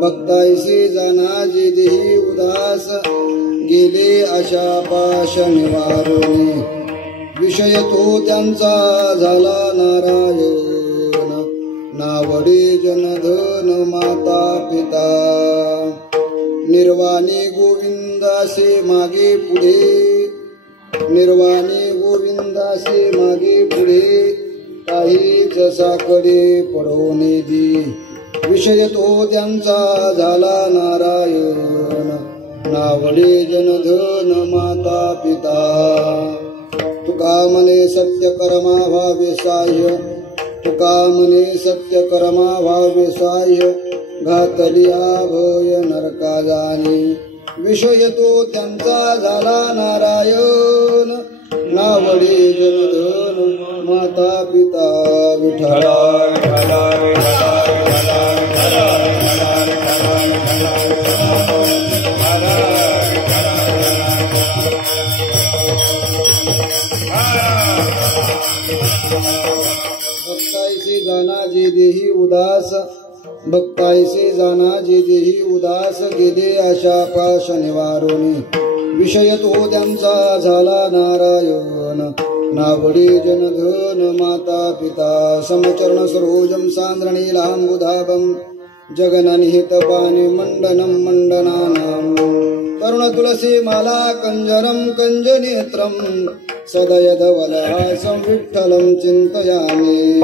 भक्ताईसे जाना जे देही उदास गेले आशा पाश निवारणे विषय तो त्यांचा झाला नारायण नावडे जनधन माता पिता निर्वाणी गोविंदासे मागे पुढे निर्वाणी गोविंदासे मागे पुढे काहीच साकडे पडवणे दी विषय तो त्यांचा झाला नारायण नावडे जनधन माता पिता तुका मने सत्य कर्मा भावे साह्य तुका मने सत्य कर्मा भावे साह्य घातलिया भय नरका जाणे विषय तो त्यांचा झाला नारायण नावडे जनधन माता पिता विठ्ठला भक्ताईसे जाना जे देही उदास भक्ताईसे जाना जे देही उदास गेले आशा पाश निवारोनी विषय तो त्यांचा झाला नारायण नावडे जनधन माता पिता समचरण सरोजम सांद्रणीलांबुधाभं जगननिहित पानि मंडनं मंडनानां तरुण तुलसी माला कंजरं कंजनेत्रं सदयधवलहासं विठ्ठलं चिन्तयामि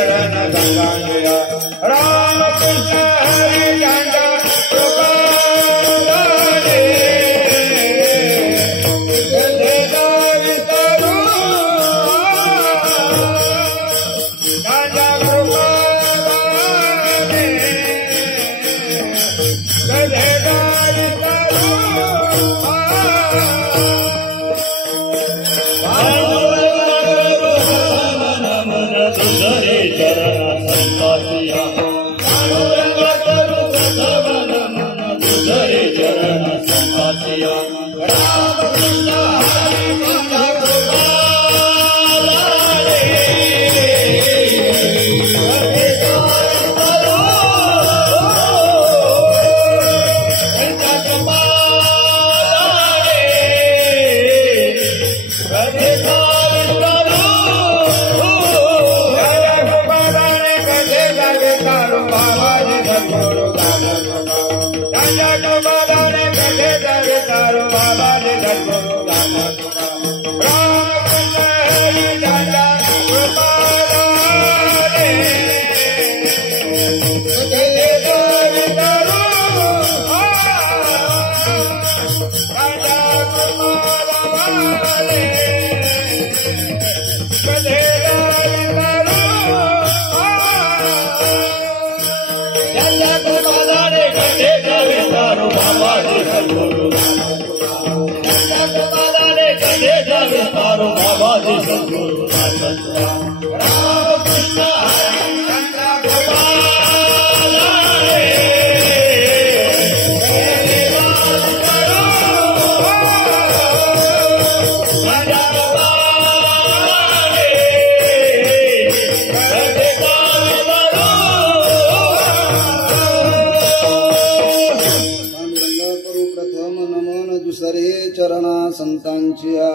चरण गंगाजया राम कृष्ण हरि झंडा कृपादाने गदेदा वितरू झंडा कृपादाने गदेदा वितरू तुझरे चरण संतासिया पांडुरंग करू प्रथम नमन तुझरे चरण संतासिया राम कृष्ण हरि झंडा कृपादाने संतांचिया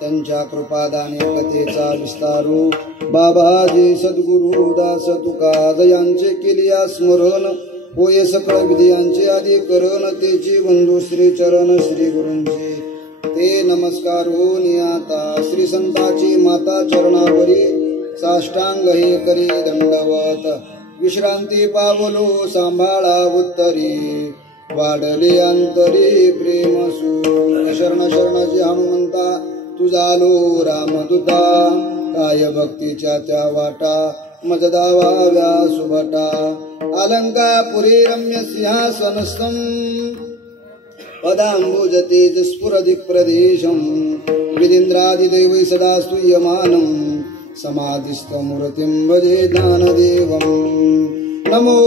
त्यांच्या कृपादाने कथेचा विस्तारू बाबाजी सद्गुरु दास तुका दयांचे केलिया स्मरण होय सकळ विधियांचे आदी करण तेची बंधू श्री चरण श्री गुरूंचे ते नमस्कार होऊन आता श्री संताची माता चरणावरी साष्टांग हे करी दंडवत विश्रांती पावलो सांभाळा उत्तरी वाढले अंतरी प्रेम सूर शरण शरण जी हनुमंता तुझालो रामदूता काय भक्तीच्या त्या वाटा मज दावाव्या सुभटा अलंकापुरी रम्य सिंहासनस्थं पदांबुजतेज स्फुरदिक् प्रदेशं विदिन्द्रादिदेवै सदा स्तूयमानं समाधिस्थमूर्तिं भजे ज्ञानदेवं नमो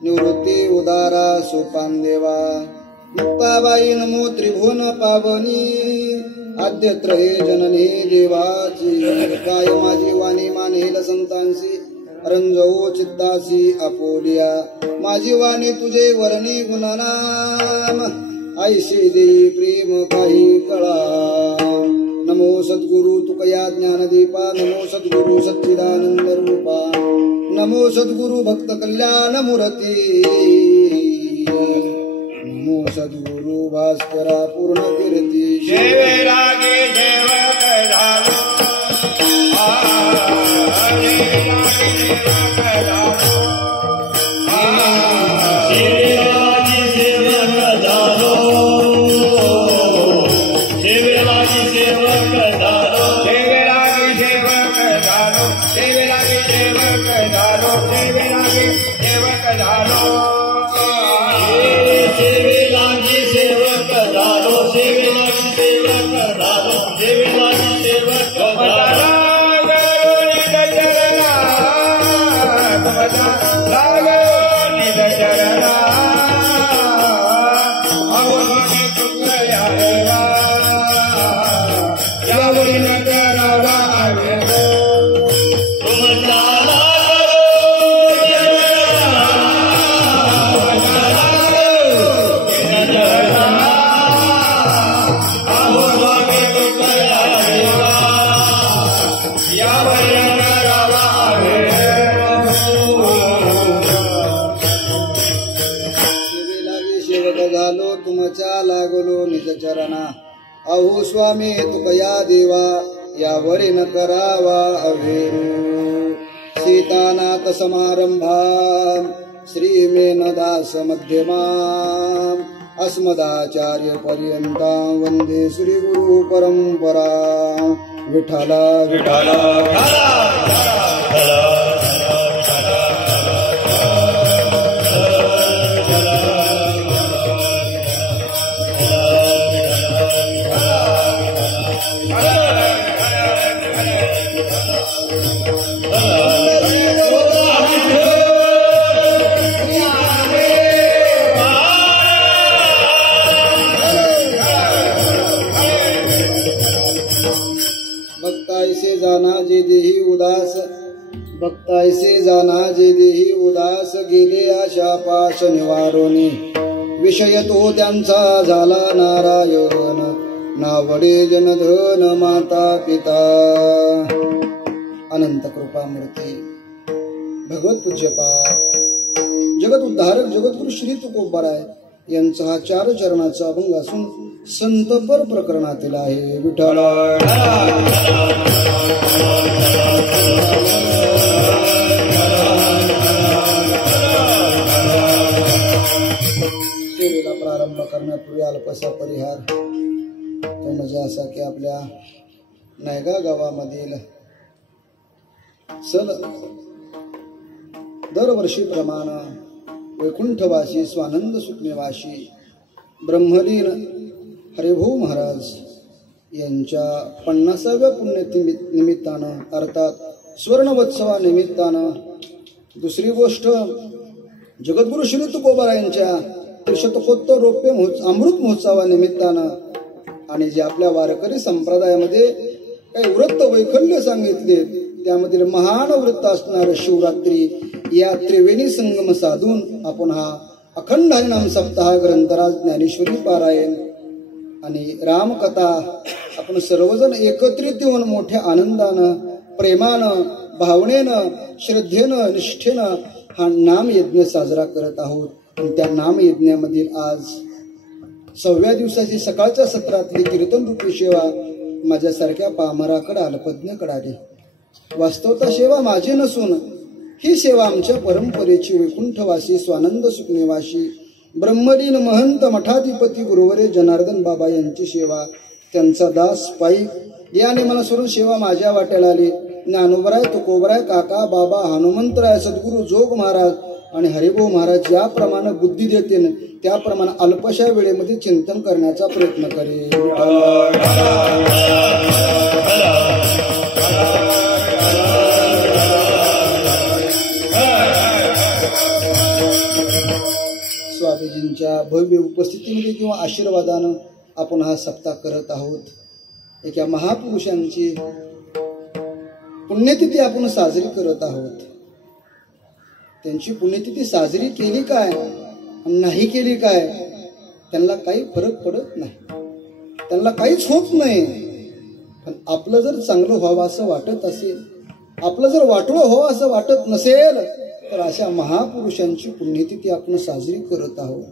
निवृत्ती उदारा सोपान देवा मुक्ताबाई नमो त्रिभुवन पावनी आद्यत्र हे जननी देवाची काय माझी वाणी मानेल संतांसी रंजवो चित्तासी आपोलिया माझी वाणी तुझे वर्णी गुणनाम ऐशी देई प्रेम काही कळा नमो सद्गुरु तुकया ज्ञानदीपा नमो सद्गुरु सच्चिदानंद रूपा नमो सद्गुरु भक्त कल्याण मूर्ती नमो सद्गुरु भास्करा पूर्ण कीर्ती सेवेलागे सेवक झालो सेवेलागे सेवक झालो सेवेलागे सेवक झालो सेवेलागे सेवक झालो सेवेलागे सेवक झालो सेवेलागे सेवक झालो सेवेलागे सेवक झालो सेवेलागे सेवक झालो सेवेलागे सेवक झालो लागलो निज चरणा अहो स्वामी तुकया देवा यावरी न करावा अवेरू सीतानाथ समारंभा श्रीमेनदास मध्यमा अस्मदाचार्य पर्यंता वंदे श्री गुरु परंपरा विठ्ठला विठ्ठला भक्तायसे जाना जे देही उदास भक्तायसे जाना जे देही उदास गेले आशा पाश निवारोनी विषय तो त्यांचा झाला नारायण नावडे जनधन माता पिता अनंत कृपामूर्ती भगवत पूज्यपाद जगत उद्धारक जगद्गुरु श्री तुकोबाराय यांचा हा 4 चरणाचा अभंग असून संतपर प्रकरणातील आहे. विठ्ठला सेवेला प्रारंभ करण्यापूर्वी अल्पसा परिहार तो म्हणजे असा की आपल्या नायगा गावामधील सल दरवर्षीप्रमाणे वैकुंठवासी स्वानंद सुखनिवासी ब्रह्मलीन हरिभाऊ महाराज यांच्या 50व्या पुण्यनिमित्तानं अर्थात स्वर्णवत्सवा निमित्तानं दुसरी गोष्ट जगद्गुरु श्री तुकोबाराय यांच्या त्रिशतकोत्तर रौप्य अमृत महोत्सवा निमित्तानं आणि जे आपल्या वारकरी संप्रदायामध्ये काही वृत्त वैकल्य सांगितले त्यामधील महान वृत्त असणार शिवरात्री या त्रिवेणी संगम साधून आपण हा अखंड हरिनाम सप्ताह ग्रंथराज ज्ञानेश्वरी पारायण आणि रामकथा आपण सर्वजण एकत्रित येऊन मोठ्या आनंदानं प्रेमानं भावनेनं श्रद्धेनं निष्ठेनं हा नाम यज्ञ साजरा करत आहोत. आणि त्या नाम यज्ञामधील आज 6व्या दिवसाची सकाळच्या सत्रातली कीर्तन रूपी सेवा माझ्यासारख्या पामराकडे अल्पज्ञकडे आली. वास्तवता सेवा माझी नसून ही सेवा आमच्या परंपरेची वैकुंठवासी स्वानंद सुखनिवासी ब्रह्मलीन महंत मठाधिपती गुरुवरे जनार्दन बाबा यांची सेवा त्यांचा दास पाईक याने मला सोडून सेवा माझ्या वाट्याला आली. ज्ञानोबराय तुकोबराय काका बाबा हनुमंतराय सद्गुरु जोग महाराज आणि हरिभाऊ महाराज ज्याप्रमाणे बुद्धी देतील त्याप्रमाणे अल्पशा वेळेमध्ये चिंतन करण्याचा प्रयत्न करेल. स्वामीजींच्या भव्य उपस्थितीमध्ये किंवा आशीर्वादानं आपण हा सप्ताह करत आहोत. एका महापुरुषांची पुण्यतिथी आपण साजरी करत आहोत. त्यांची पुण्यतिथी साजरी केली काय नाही केली काय त्यांना काही फरक पडत नाही, त्यांना काहीच होत नाही. पण आपलं जर चांगलं व्हावं असं वाटत असेल, आपलं जर वाटोळं व्हावं असं वाटत नसेल, तर अशा महापुरुषांची पुण्यतिथी आपण साजरी करत आहोत.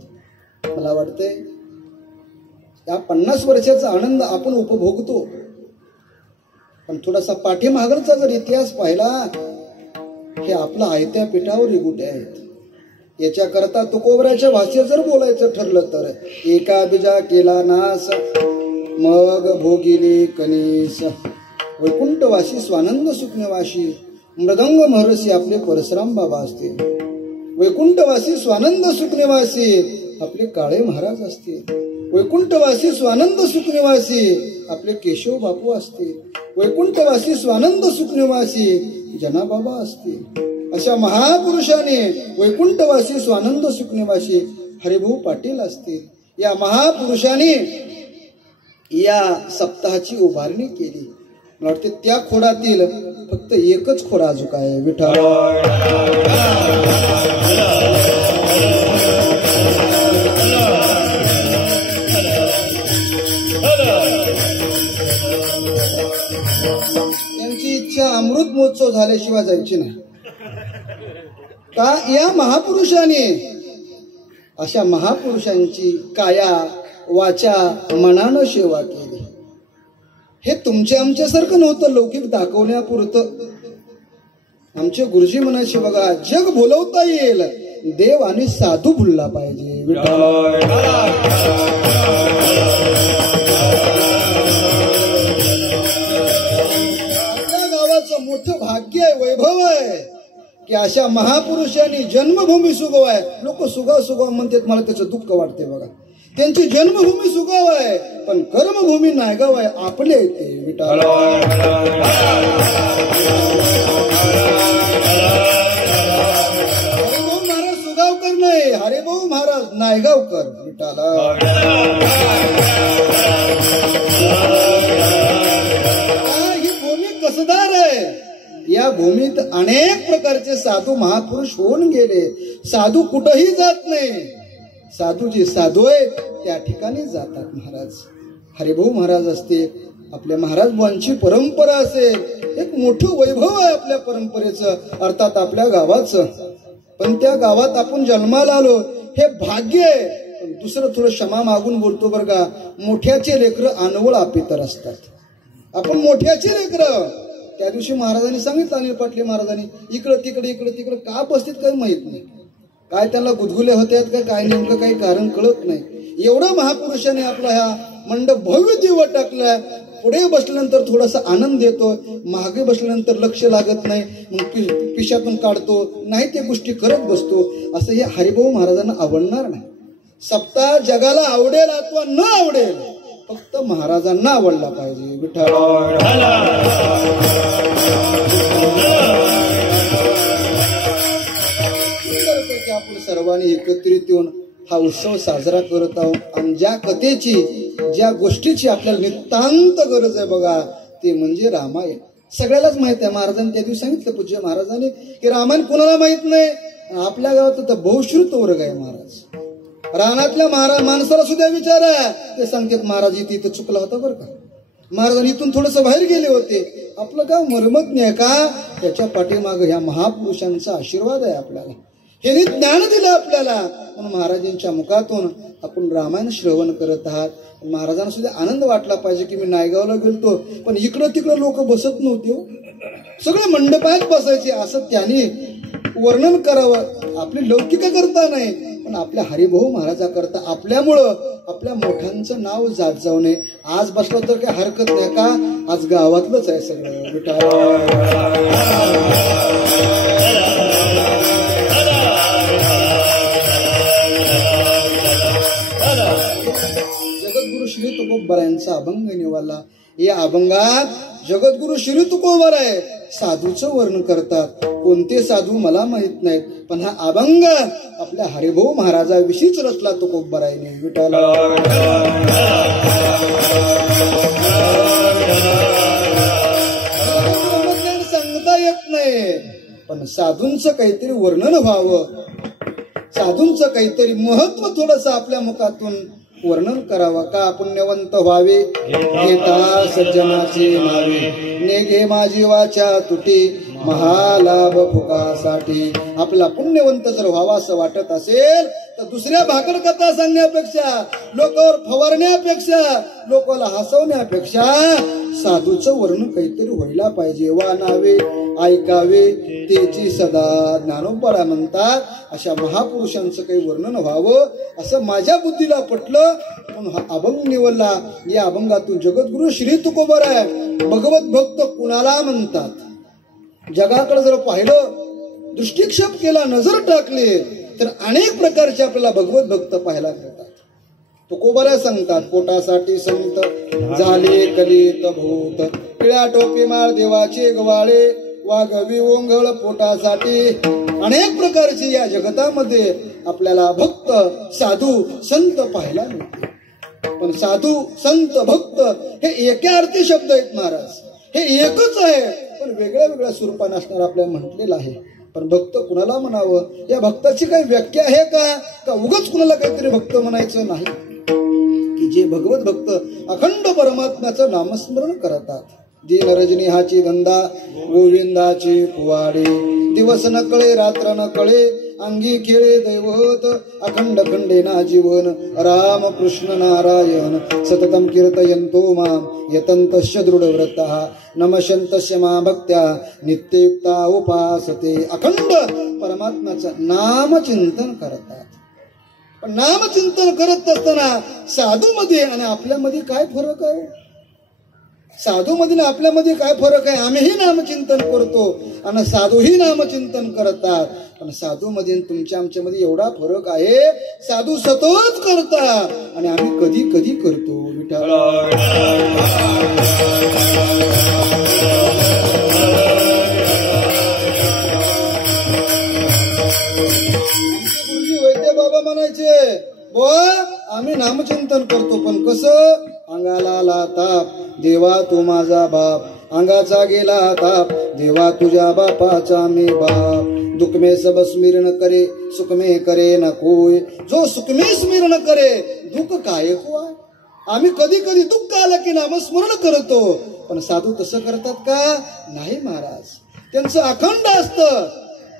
मला वाटतंय या 50 वर्षाचा आनंद आपण उपभोगतो, पण थोडासा पाठीमागचा जर इतिहास पाहिला, हे आपला आयत्या पिठावर रिगुटे आहेत. याच्याकरता तुकोबराच्या भाषेत जर बोलायचं ठरलं तर एका बीजा केला नाश, मग भोगिले कणीस. वैकुंठवासी स्वानंद सुखनिवासी मृदंग महर्षी आपले परशुराम बाबा असतील. वैकुंठवासी स्वानंद सुखनिवासी आपले काळे महाराज असतील. वैकुंठवासी स्वानंद सुखनिवासी आपले केशव बापू असतील. वैकुंठवासी स्वानंद सुखनिवासी जनाबाबा असतील. अशा महापुरुषाने वैकुंठवासी स्वानंद सुखनिवासी हरिभाऊ पाटील असतील. या महापुरुषाने या सप्ताहाची उभारणी केली. मला वाटते त्या खोडातील फक्त एकच खोड अजूक आहे, विठ्ठल. त्यांची इच्छा अमृत महोत्सव झाल्याशिवाय जायची नाही. का? या महापुरुषाने, अशा महापुरुषांची काया वाचा मनानं सेवा केली. हे तुमच्या आमच्यासारखं नव्हतं लौकिक दाखवण्यापुरतं. आमचे गुरुजी म्हणायचे बघा, जग बोलवता येईल, देव आणि साधू भुलला पाहिजे. विठ्ठल. आपल्या गावाचं मोठं भाग्य आहे, वैभव आहे की अशा महापुरुषांनी जन्मभूमी सुगाव आहे. लोक सुगाव सुगाव म्हणतात, मला त्याचं दुःख वाटते बघा. त्यांची जन्मभूमी सुगाव आहे, पण कर्मभूमी नायगाव आहे. आपले ते विठ्ठल. हरिभाऊ महाराज सुगावकर नाही, हरिभाऊ महाराज नायगावकर. विठ्ठल. ही भूमी कसदार आहे. या भूमीत अनेक प्रकारचे साधू महापुरुष होऊन गेले. साधू कुठंही जात नाही. साधू जे साधू आहेत त्या ठिकाणी जातात महाराज. हरिभाऊ महाराज असते, आपल्या महाराज बुवांची परंपरा असेल, एक मोठं वैभव आहे आपल्या परंपरेचं, अर्थात आपल्या गावाचं. पण त्या गावात आपण जन्माला आलो हे भाग्य आहे. पण दुसरं थोडं क्षमा मागून बोलतो बरं का, मोठ्याचे लेकरं अनवळ अपितर असतात. आपण मोठ्याचे लेकरं. त्या दिवशी महाराजांनी सांगितलं, अनिल पाटले महाराजांनी, इकडं तिकडे इकडं तिकडं का बसतील काही माहित नाही. काय त्यांना गुदगुले होत्यात का काय, नेमकं काही कारण कळत नाही. एवढं महापुरुषाने आपला ह्या मंडप भव्य दिवस टाकलाय. पुढे बसल्यानंतर थोडासा आनंद येतो, मागे बसल्यानंतर लक्ष लागत नाही, मग पिशातून काढतो, नाही त्या गोष्टी करत बसतो. असं हे हरिभाऊ महाराजांना आवडणार नाही. सप्ताह जगाला आवडेल अथवा न आवडेल, फक्त महाराजांना आवडला पाहिजे. विठ्ठल. आपण सर्वांनी एकत्रित येऊन हा उत्सव साजरा करत आहोत. आणि ज्या कथेची, ज्या गोष्टीची आपल्याला नितांत गरज आहे बघा, ते म्हणजे रामायण. सगळ्यालाच माहित आहे. महाराजांनी त्या दिवशी सांगितलं, पूज्य महाराजांनी, की रामायण कोणाला माहित नाही. आपल्या गावात तर बहुश्रुत वर्ग आहे महाराज. रानातल्या माणसाला सुद्धा विचार आहे, ते सांगतात महाराज इथे चुकला होता बरं का, महाराज इथून थोडस बाहेर गेले होते. आपलं गाव मरमत नाही का? त्याच्या पाठीमाग ह्या महापुरुषांचा आशीर्वाद आहे आपल्याला. हे ज्ञान दिलं आपल्याला. म्हणून महाराजांच्या मुखातून आपण रामायण श्रवण करत आहात. महाराजांना सुद्धा आनंद वाटला पाहिजे की मी नायगावला गेलतो, पण इकडं तिकडं लोक बसत नव्हते, सगळे मंडपात बसायचे. असं त्यांनी वर्णन करावं. आपली लौकिका करता नाही, पण आपल्या हरिभाऊ महाराजा करता आपल्यामुळं आपल्या मोठ्यांचं नाव जात जाऊ नये. आज बसलो तर काही हरकत नाही का? आज गावातलंच आहे सगळं. विठ्ठल. जगद्गुरु श्री तुकोबरायांचा अभंग निवाला. या अभंगात जगद्गुरु श्री तुकोबराय साधूचं वर्णन करतात. कोणते साधू मला माहित नाहीत, पण हा अभंग आपल्या हरिभाऊ महाराजाविषयीच रचला तुकोबरायाने. विठ्ठल. सांगता येत नाही, पण साधूंचं काहीतरी वर्णन व्हावं, साधूंचं काहीतरी महत्व थोडंसं आपल्या मुखातून वर्णन करावं का पुण्यवंत व्हावे घेता सज्जनाची नावे नेगे माझी वाचा तुटी महालाभ फुकासाठी. आपला पुण्यवंत जर व्हावा असं वाटत असेल तर दुसऱ्या भाकड कथा सांगण्यापेक्षा लोकांवर फवारण्यापेक्षा लोकांना हसवण्यापेक्षा साधूचं वर्णन काहीतरी व्हायला पाहिजे. वा नावे ऐकावे तेची सदा ज्ञानोबा म्हणतात. अशा महापुरुषांचं काही वर्णन व्हावं असं माझ्या बुद्धीला पटलं म्हणून हा अभंग निवडला. या अभंगातून जगद्गुरु श्री तुकोबराय भगवत भक्त कुणाला म्हणतात. जगाकडे जर पाहिलं दृष्टिक्षेप केला नजर टाकली तर अनेक प्रकारचे आपल्याला भगवत भक्त पाहायला मिळतात. तुकोबराय सांगतात पोटासाठी संत झाले कलित भूत पिळ्या टोपी माळ देवाचे गवाळे वागवी ओंघळ पोटासाठी. अनेक प्रकारचे या जगतामध्ये आपल्याला भक्त साधू संत पाहायला मिळते. पण साधू संत भक्त हे एका अर्थी शब्द आहेत महाराज. हे एकच आहे पण वेगळ्या वेगळ्या स्वरूपाने असणार आपल्याला म्हटलेलं आहे. पण भक्त कुणाला म्हणावं या भक्ताची काही व्याख्या आहे का उगाच कुणाला काहीतरी भक्त म्हणायचं नाही. की जे भगवत भक्त अखंड परमात्म्याचं नामस्मरण करतात. दिन रजनी हाची धंदा गोविंदाची कुवाडे दिवस न कळे रात्र न कळे अंगी खेळे दैवत अखंड खंडेना जीवन राम कृष्ण नारायण सततम कीर्तयन्तो मां यतन्तस्य दृढव्रतः नमशन्तस्य मा भक्त्या नित्ययुक्ता उपासते. अखंड परमात्म्याचं नामचिंतन करतात. पण नामचिंतन करत असताना साधूमध्ये आणि आपल्यामध्ये काय फरक आहे. साधूमध्ये आणि आपल्यामध्ये काय फरक आहे. आम्हीही नामचिंतन करतो आणि साधूही नामचिंतन करतात. पण साधूमध्ये तुमच्या आमच्यामध्ये एवढा फरक आहे. साधू सतत करतात आणि आम्ही कधी कधी करतो. विठ्ठल गुरुजी वैद्य बाबा म्हणायचे बुवा आम्ही नामचिंतन करतो पण कसं. अंगाला आला ताप देवा तू माझा बाप अंगाचा गेला ताप देवा तुझ्या बापाचा मी बाप. दुखमे सब स्मरण करे सुखमे करे न कोय जो सुखमे स्मरण करे दुःख काय होय. आम्ही कधी कधी दुःख आलं की नामस्मरण करतो पण साधू तसं करतात का नाही महाराज. त्यांचं अखंड असतं.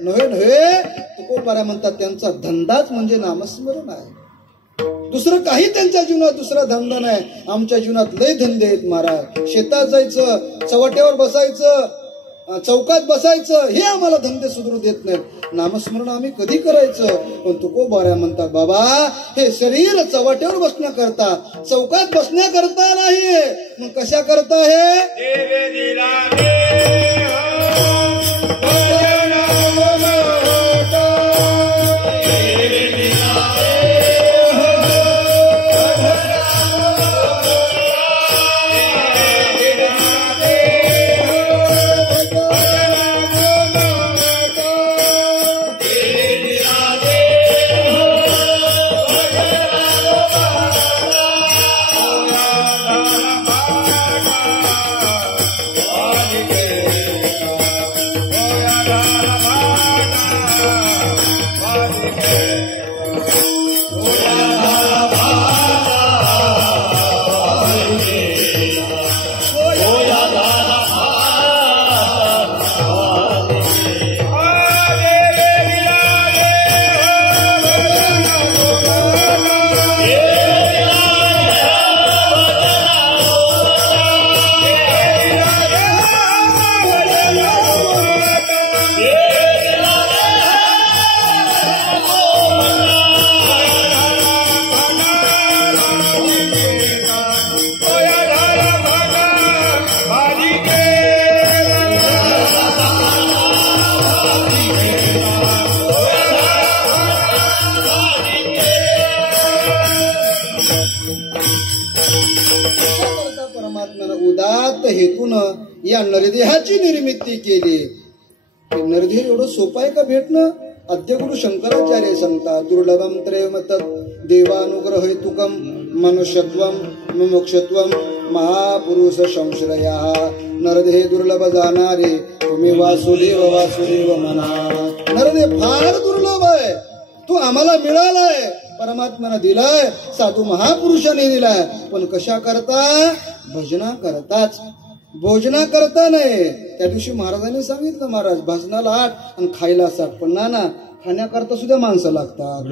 नव्हे तुकोबारा म्हणतात त्यांचा धंदाच म्हणजे नामस्मरण आहे. दुसरं काही त्यांच्या जीवनात दुसरा धंदा नाही. आमच्या जीवनात लय धंदे आहेत महाराज. शेतात जायचं चवट्यावर बसायचं चौकात बसायचं हे आम्हाला धंदे सुधरू देत नाहीत. नामस्मरण आम्ही कधी करायचं. पण तुकोबारा म्हणतात बाबा हे शरीर चवट्यावर बसण्याकरता चौकात बसण्याकरता नाही मग कशा करता हे उदात्त हेतून या नरदेहाची निर्मिती केली. नरदेह एवढं सोपं आहे का भेटणं. अद्यगुरु शंकराचार्य सांगतात दुर्लभम त्रयमत देवानुग्रह हेतुकम मनुष्यत्वम मुमुक्षत्वम महापुरुष संश्रया. नरदेह दुर्लभ जाणारे तुम्ही वासुदेव वासुदेव म्हणा. नरदेह फार दुर्लभ आहे. तू आम्हाला मिळालाय परमात्म्याने दिलाय, साधू महापुरुषाने दिलाय, पण कशा करता? भजना करताच, भोजना करता नाही. त्या दिवशी महाराजांनी सांगितलं, महाराज भजनाला 8 आणि खायला 60, पण ना खाण्याकरता सुद्धा माणसं लागतात.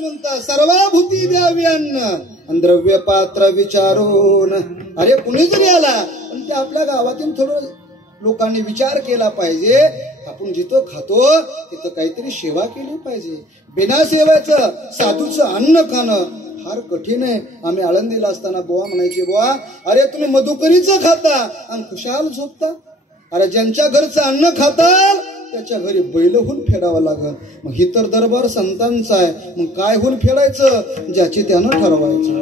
म्हणतात सर्वाभूती द्यावी अन्न द्रव्य पात्र विचारून. अरे कुणी जरी आला पण ते आपल्या गावातून थोडं लोकांनी विचार केला पाहिजे. आपण जिथं खातो तिथं काहीतरी सेवा केली पाहिजे. बिना सेवेचं साधूचं अन्न खाणं फार कठीण आहे. आम्ही आळंदीला असताना बुवा म्हणायचे, बुवा अरे तुम्ही मधुकरीचं खाता आणि खुशाल झोपता. अरे ज्यांच्या घरचं अन्न खाताल त्याच्या घरी बैल होऊन फेडावं लागल. मग ही तर दरबार संतांचा आहे, मग काय होऊन फेडायचं? ज्याची त्यानं ठरवायचं.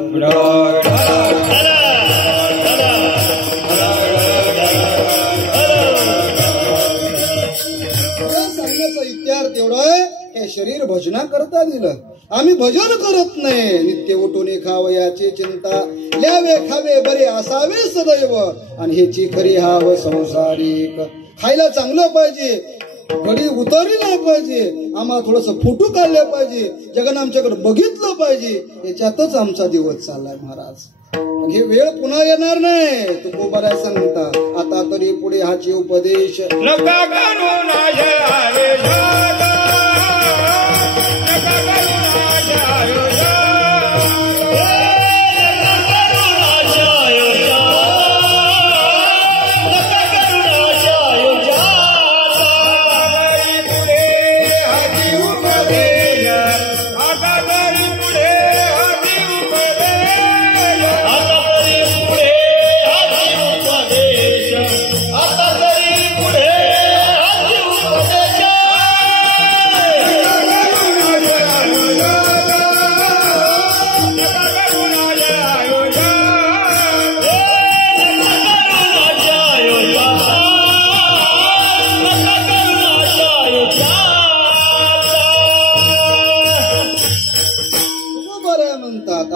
सांगण्याचा इतिहास एवढा आहे की शरीर भजना करता दिलं. आम्ही भजन करत नाही. नित्य उठून खावयाची चिंता, ल्यावे खावे बरे असावे सदैव, आणि हेची खरी हाव संसारिक. खायला चांगलं पाहिजे, घडी उतरली नाही पाहिजे, आम्हाला थोडस फोटो काढले पाहिजे, जगानं आमच्याकडे बघितलं पाहिजे. याच्यातच आमचा दिवस चाललाय महाराज. हे वेळ पुन्हा येणार नाही. तू गोबाला सांगता आता तरी पुढे हाची उपदेश नका करू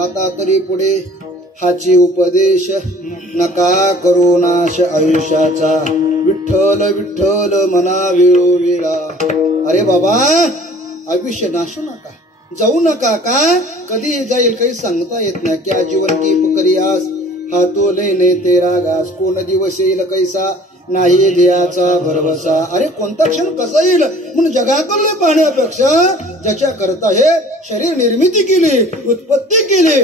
आता तरी पुढे हाची उपदेश नका करू नाश आयुष्याचा. विठ्ठल विठ्ठल मना वेळोवेळा. अरे बाबा आयुष्य नाशू नका, जाऊ नका. का कधी जाईल काही सांगता येत नाही. क्या जीवन की पकरियास हातो लेने तेरा घास. कोण दिवस येईल कैसा नाही ध्येयाचा भरवसा. अरे कोणता क्षण कसा येईल म्हणून जगाकडले पाहण्यापेक्षा ज्याच्या करता हे शरीर निर्मिती केली, उत्पत्ती केली,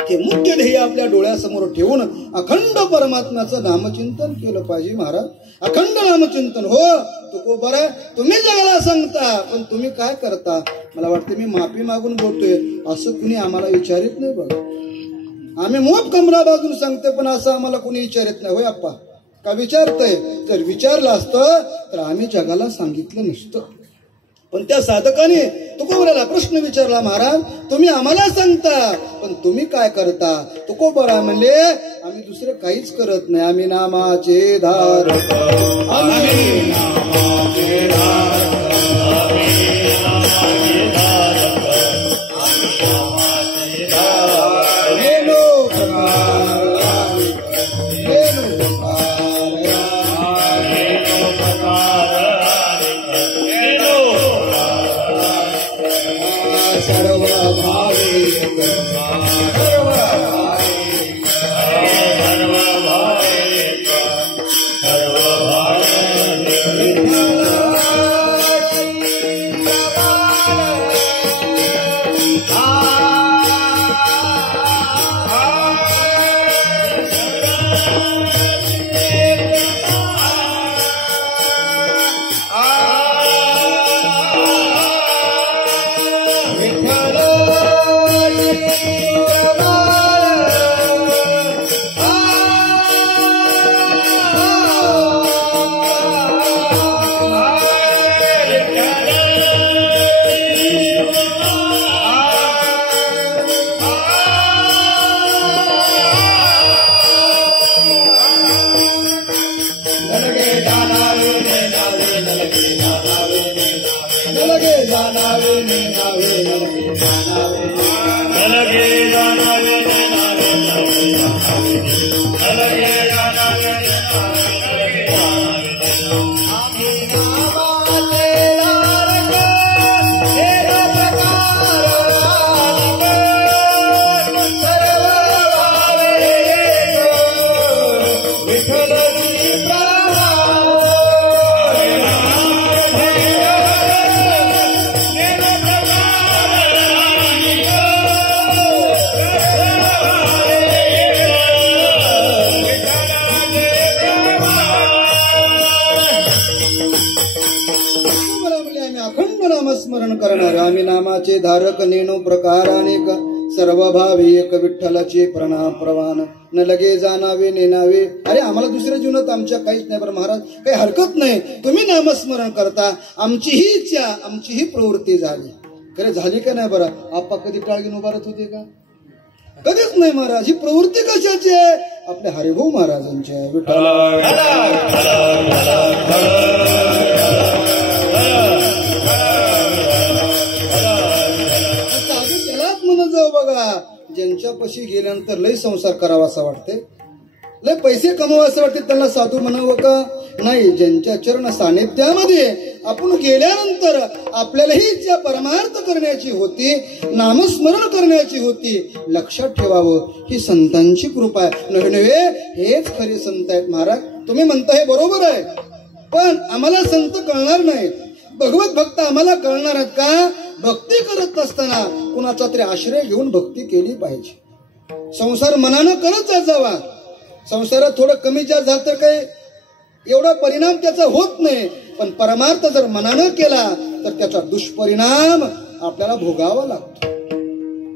ते मुख्य ध्येय आपल्या डोळ्यासमोर ठेवून अखंड परमात्म्याचं नामचिंतन केलं पाहिजे. महाराज अखंड नामचिंतन. हो तो बरं तुम्ही जगाला सांगता, पण तुम्ही काय करता? मला वाटतं मी माफी मागून बोलतोय असं कुणी आम्हाला विचारित नाही. बघा आम्ही मोप कमरा बाजून सांगते, पण असं आम्हाला कुणी विचारित नाही. होय आप्पा का विचारतय? जर विचारलं असतं तर आम्ही जगाला सांगितलं नसतं. पण त्या साधकाने तुकोबराला प्रश्न विचारला, महाराज तुम्ही आम्हाला सांगता पण तुम्ही काय करता? तुकोबरा म्हणले आम्ही दुसरं काहीच करत नाही. आम्ही नामाचे धारक, आम्ही नामाचे धारक, जानावे करणार आम्ही नामाचे धारक नेणो प्रकार अनेक सर्व भावी एक विठ्ठलाचे प्रणाम प्रवान न लगे जाणावे नेनावे. अरे आम्हाला दुसऱ्या जीवनात आमच्या काहीच नाही बरं महाराज, काही हरकत नाही, तुम्ही नामस्मरण करता, आमची ही इच्छा आमची ही प्रवृत्ती झाली. खरे झाली का नाही बरं? आपा कधी टाळगीन उभारत होते का? कधीच नाही महाराज. ही प्रवृत्ती कशाची आहे? आपल्या हरिभाऊ महाराजांची आहे. त्यालाच म्हणत जाऊ बघा, ज्यांच्यापाशी गेल्यानंतर लय संसार करावा असं वाटते, लय पैसे कमवा असं वाटते, त्यांना साधू म्हणावं का? नाही. ज्यांच्या चरण सानिध्यामध्ये आपण गेल्यानंतर आपल्याला ही इच्छा परमार्थ करण्याची होती, नामस्मरण करण्याची होती, लक्षात ठेवावं ही संतांची कृपा आहे. नव्हे हेच खरे संत आहेत महाराज. तुम्ही म्हणता हे बरोबर आहे, पण आम्हाला संत कळणार नाहीत, भगवत भक्त आम्हाला कळणार आहेत का? भक्ती करत असताना कुणाचा तरी आश्रय घेऊन भक्ती केली पाहिजे. संसार मनानं करत जावा. संसारात थोडं कमी जास्त झालं तर काही एवढा परिणाम त्याचा होत नाही, पण परमार्थ जर मनानं केला तर त्याचा दुष्परिणाम आपल्याला भोगावा लागतो.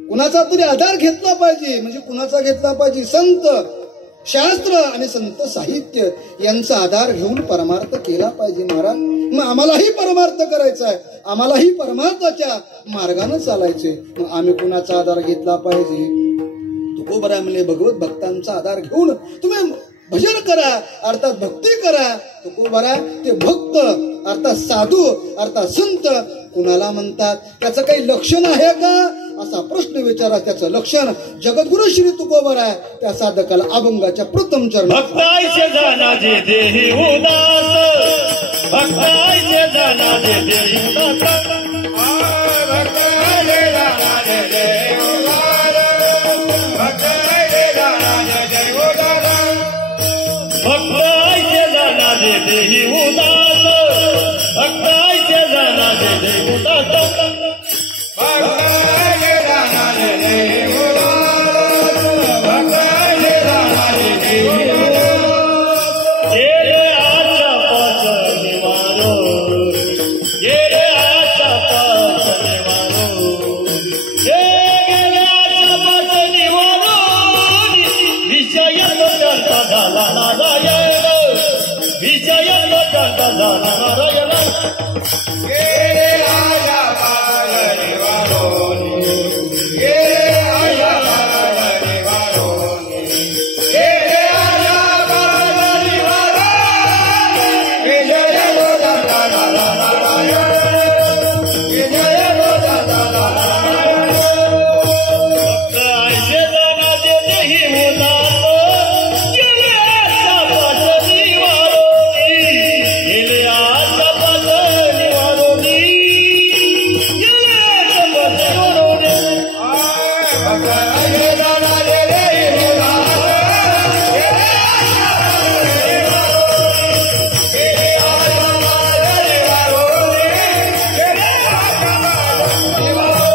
कुणाचा तरी आधार घेतला पाहिजे. म्हणजे कुणाचा घेतला पाहिजे? संत शास्त्र आणि संत साहित्य यांचा आधार घेऊन परमार्थ केला पाहिजे महाराज. मग आम्हालाही परमार्थ करायचा आहे, आम्हालाही परमार्थाच्या मार्गाने चालायचे. मग आम्ही कुणाचा आधार घेतला पाहिजे? तुकोबरा म्हणले भगवत भक्तांचा आधार घेऊन तुम्ही भजन करा, अर्थात भक्ती करा. तुकोबरा ते भक्त अर्थात साधू अर्थात संत कुणाला म्हणतात? त्याचं काही लक्षण आहे का असा प्रश्न विचारा. त्याचं लक्षण जगद्गुरु श्री तुकोबरा त्या साधकाला अभंगाच्या प्रथम चरण भक्तायचे जाणाजे देही उदास, भक्तायचे जाणाजे देही उदास, भक्तायचे जाणाजे देही उदास, भक्तायचे जाणाजे देही उदास, भक्तायचे जाणाजे देही उदास, भक्तायचे जाणाजे देही उदास, भक्तायचे जाणाजे देही उदास, भक्तायचे जाणाजे देही उदास. येरे आचा पाच निवारो, येरे आचा पाच निवारो, येरे आचा पाच निवारो, विजय लोटांचा झाला नारायण, विजय लोटांचा झाला नारायण. येरे आचा पाच निवारो, येरे आचा पाच निवारो, येरे आचा पाच निवारो, विजय लोटांचा झाला नारायण, विजय लोटांचा झाला नारायण. भक्तायचे जाणाजे देही उदास, गेले आचा पाच निवारो, गेले आचा पाच निवारो, गेले आचा पाच निवारो. भक्तायचे जाणाजे देही उदास, गेले आचा पाच निवारो, गेले आचा पाच निवारो, गेले आचा पाच निवारो.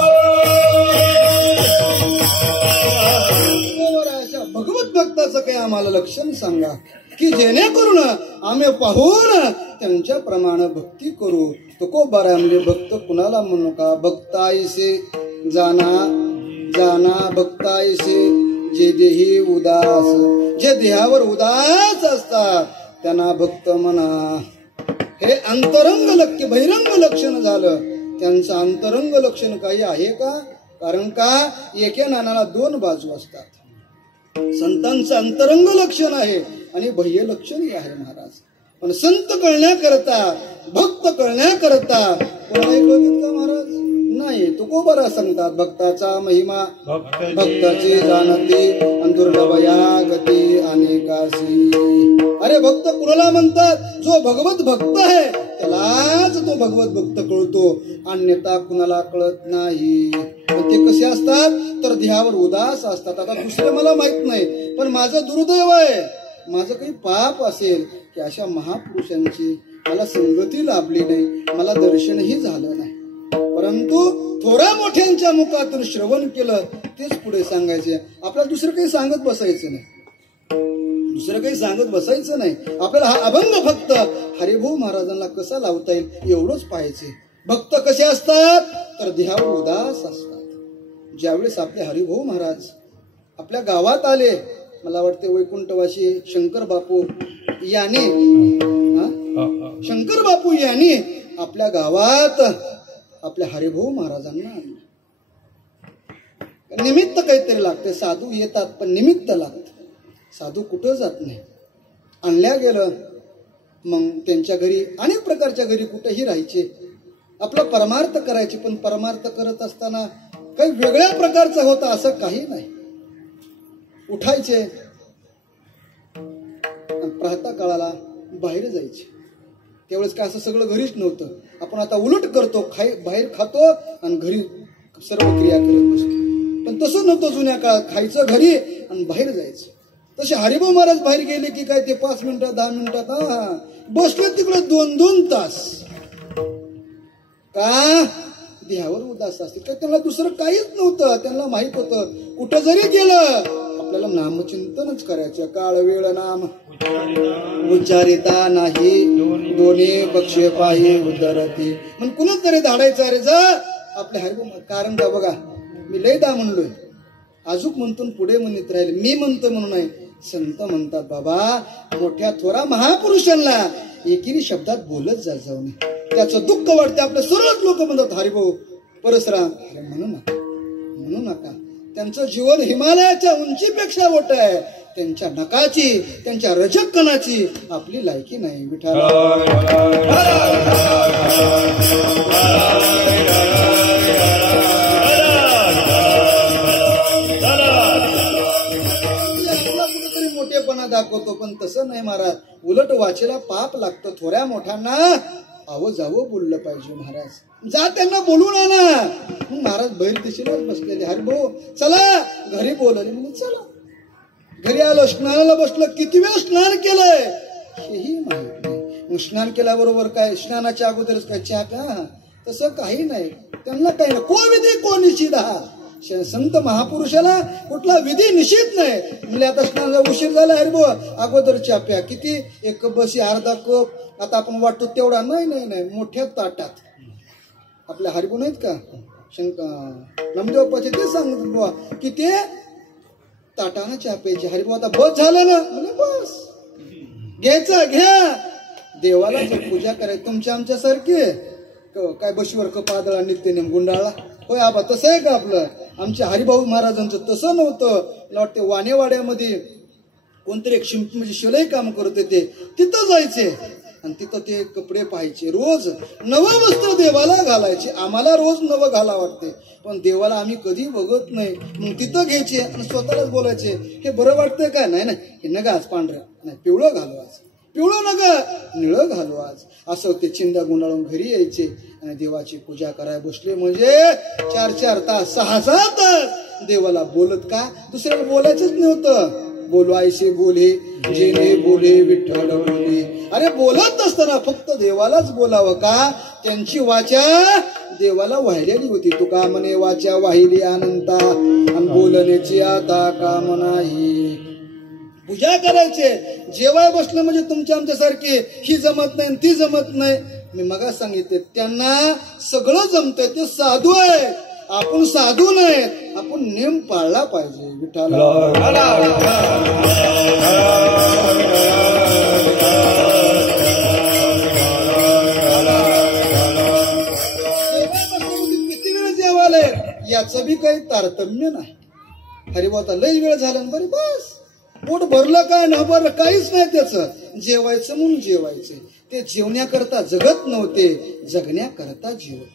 अशा भगवत भक्ताचं काही आम्हाला लक्षण सांगा की जेणेकरून आम्ही पाहून त्यांच्याप्रमाणे भक्ती करू. तुकोबारा म्हणजे भक्त कुणाला म्हणू का? भक्तायसे जाना जाना भक्तायसे जे देही उदास, जे देहावर उदास असतात त्यांना भक्त म्हणा. हे अंतरंग लक्ष बहिरंग लक्षण झालं. त्यांचं अंतरंग लक्षण काही आहे का? कारण का एका नाण्याला दोन बाजू असतात. संतांचं अंतरंग लक्षण आहे आणि बाह्य लक्षणही आहे महाराज. पण संत कळण्याकरता भक्त कळण्याकरता कोणालाही कळत का महाराज? नाही. तुकोबरा सांगतात भक्ताचा महिमा भक्ताची जाणते दुर्लभ या गती अनेकासी. अरे भक्त कुणाला म्हणतात? जो भगवत भक्त आहे त्यालाच तो भगवत भक्त कळतो, अन्यथा कुणाला कळत नाही. ते कसे असतात तर देहावर उदास असतात. आता दुसरं मला माहित नाही, पण माझं दुर्दैव आहे, माझं काही पाप असेल की अशा महापुरुषांची मला संगती लाभली नाही, मला दर्शनही झालं नाही. परंतु थोड्या मोठ्यांच्या मुखातून श्रवण केलं तेच पुढे सांगायचे. आपल्याला दुसरं काही सांगत बसायचं नाही, दुसरं काही सांगत बसायचं नाही. आपल्याला हा अभंग फक्त हरिभाऊ महाराजांना कसा लावता येईल एवढंच पाहायचे. भक्त कसे असतात तर देहावर उदास असतात. ज्यावेळेस आपले हरिभाऊ महाराज आपल्या गावात आले, मला वाटते वैकुंठवासी शंकर बापू याने आपल्या गावात आपल्या हरिभाऊ महाराजांना आणलं. निमित्त काहीतरी लागते. साधू येतात पण निमित्त लागतं. साधू कुठं जात नाही. आणल्या गेलं. मग त्यांच्या घरी अनेक प्रकारच्या घरी कुठेही राहायचे, आपला परमार्थ करायचे. पण परमार्थ करत असताना काही वेगळ्या प्रकारचा होता असं काही नाही. उठायचे, प्रातः काळाला बाहेर जायचे. त्यावेळेस काय असं सगळं घरीच नव्हतं. आपण आता उलट करतो, बाहेर खातो आणि घरी सर्व क्रिया करत बसतो. पण तसं नव्हतं जुन्या काळात. खायचं घरी आणि बाहेर जायचं. तसे हरिभाऊ महाराज बाहेर गेले की काय ते 5 मिनिटात 10 मिनिटात बसले तिकडे 2-2 तास. का? देहावर उदास असते. काय त्यांना दुसरं काहीच नव्हतं. त्यांना माहित होतं कुठं जरी गेलं आपल्याला नामचिंतनच करायचं. काळ वेळ नाम उच्चारिता नाही, दोन्ही पक्षे पाही उदरती. म्हणून कुणच तरी धाडायचं. अरे जा आपले हरिभाऊ. कारण का बघा, मी लयदा म्हणलोय, अजूक म्हणतो पुढे म्हणत राहिले. मी म्हणतो म्हणून नाही, संत म्हणतात बाबा मोठ्या थोरा महापुरुषांना एकेरी शब्दात बोलत जाऊ नये. त्याचं दुःख वाटते. आपले सर्वच लोक म्हणतात हरिभाऊ परसराम, अरे म्हणू नका. त्यांचं जीवन हिमालयाच्या उंचीपेक्षा मोठं आहे. त्यांच्या नकाची, त्यांच्या रजक कणाची आपली लायकी नाही. विठ्ठल मोठेपणा दाखवतो, पण तसं नाही महाराज. उलट वाचेला पाप लागतं. थोड्या मोठ्यांना आवं जावं बोललं पाहिजे. महाराज जा त्यांना बोलून आणा. महाराज बाहेर दिशेलाच बसलेले. हरिभाऊ चला घरी बोलले. म्हणजे चला घरी आलो, स्नानाला बसलो. किती वेळ स्नान केलंय हेही माहित नाही. स्नान केल्याबरोबर काय स्नानाच्या अगोदरच काय चहा का? तसं काही नाही. त्यांना काही नाही. को विधी को निषिद्ध. संत महापुरुषाला कुठला विधी निषेध नाही. म्हणजे आता स्नानाला उशीर झाला हरिभाऊ अगोदर चहा प्या. किती? 1 कप बशी, अर्धा कप. आता आपण वाटतो तेवढा नाही. मोठ्या ताटात. आपल्या हरिभाऊ नाहीत का नामदेव बाप्पाचे, ते सांगत बुवा की ते ताटानं चहा प्यायचे. हरिभाऊ आता बस झालं ना, म्हणजे बस घ्यायचं घ्या. देवाला जर पूजा करायची तुमच्या आमच्यासारखे काय बशीवर कप आदळा नित्यनेम गुंडाळा होय आबा, तसं आहे का आपलं? आमच्या हरिभाऊ महाराजांचं तसं नव्हतं. मला वाटते वाणेवाड्यामध्ये कोणतरी एक म्हणजे शिलाई काम करत होते, तिथं जायचे आणि तिथं ते कपडे पाहायचे. रोज नवं वस्त्र देवाला घालायचे. आम्हाला रोज नवं घाला वाटते, पण देवाला आम्ही कधी बघत नाही. मग तिथं घ्यायचे आणि स्वतःलाच बोलायचे, हे बरं वाटतंय का? नाही हे नका आज पांढरं, नाही पिवळं घालू आज, पिवळं नका निळं घालू आज. असं ते चिंध्या गुंडाळून घरी यायचे आणि देवाची पूजा करायला बसले म्हणजे 4-4 तास 6-6 तास देवाला बोलत का? दुसऱ्याला बोलायचंच नव्हतं. बोलवायचे बोले जेने बोले विठ्ठल बोले. अरे बोलत असताना फक्त देवालाच बोलावं का? त्यांची वाचा देवाला वाहिलेली होती. तुका म्हणे वाचा वाहिली अनंता आणि बोलण्याची आता काम नाही. पूजा करायचे. जेवाय बसलं म्हणजे तुमच्या आमच्यासारखे ही जमत नाही ती जमत नाही. मी मगा सांगितले त्यांना सगळं जमतंय. ते साधू आहे, आपण साधू नाही. आपण नेम पाळला पाहिजे. विठ्ठल किती वेळ जेवायला याचं बी काही तारतम्य नाही. हरिभाऊ लई वेळ झाला बरे बस पोट भरलं काय न भरलं काहीच नाही. त्याचं जेवायचं म्हणून जेवायचे. ते जेवण्याकरता जगत नव्हते, जगण्याकरता जेवत.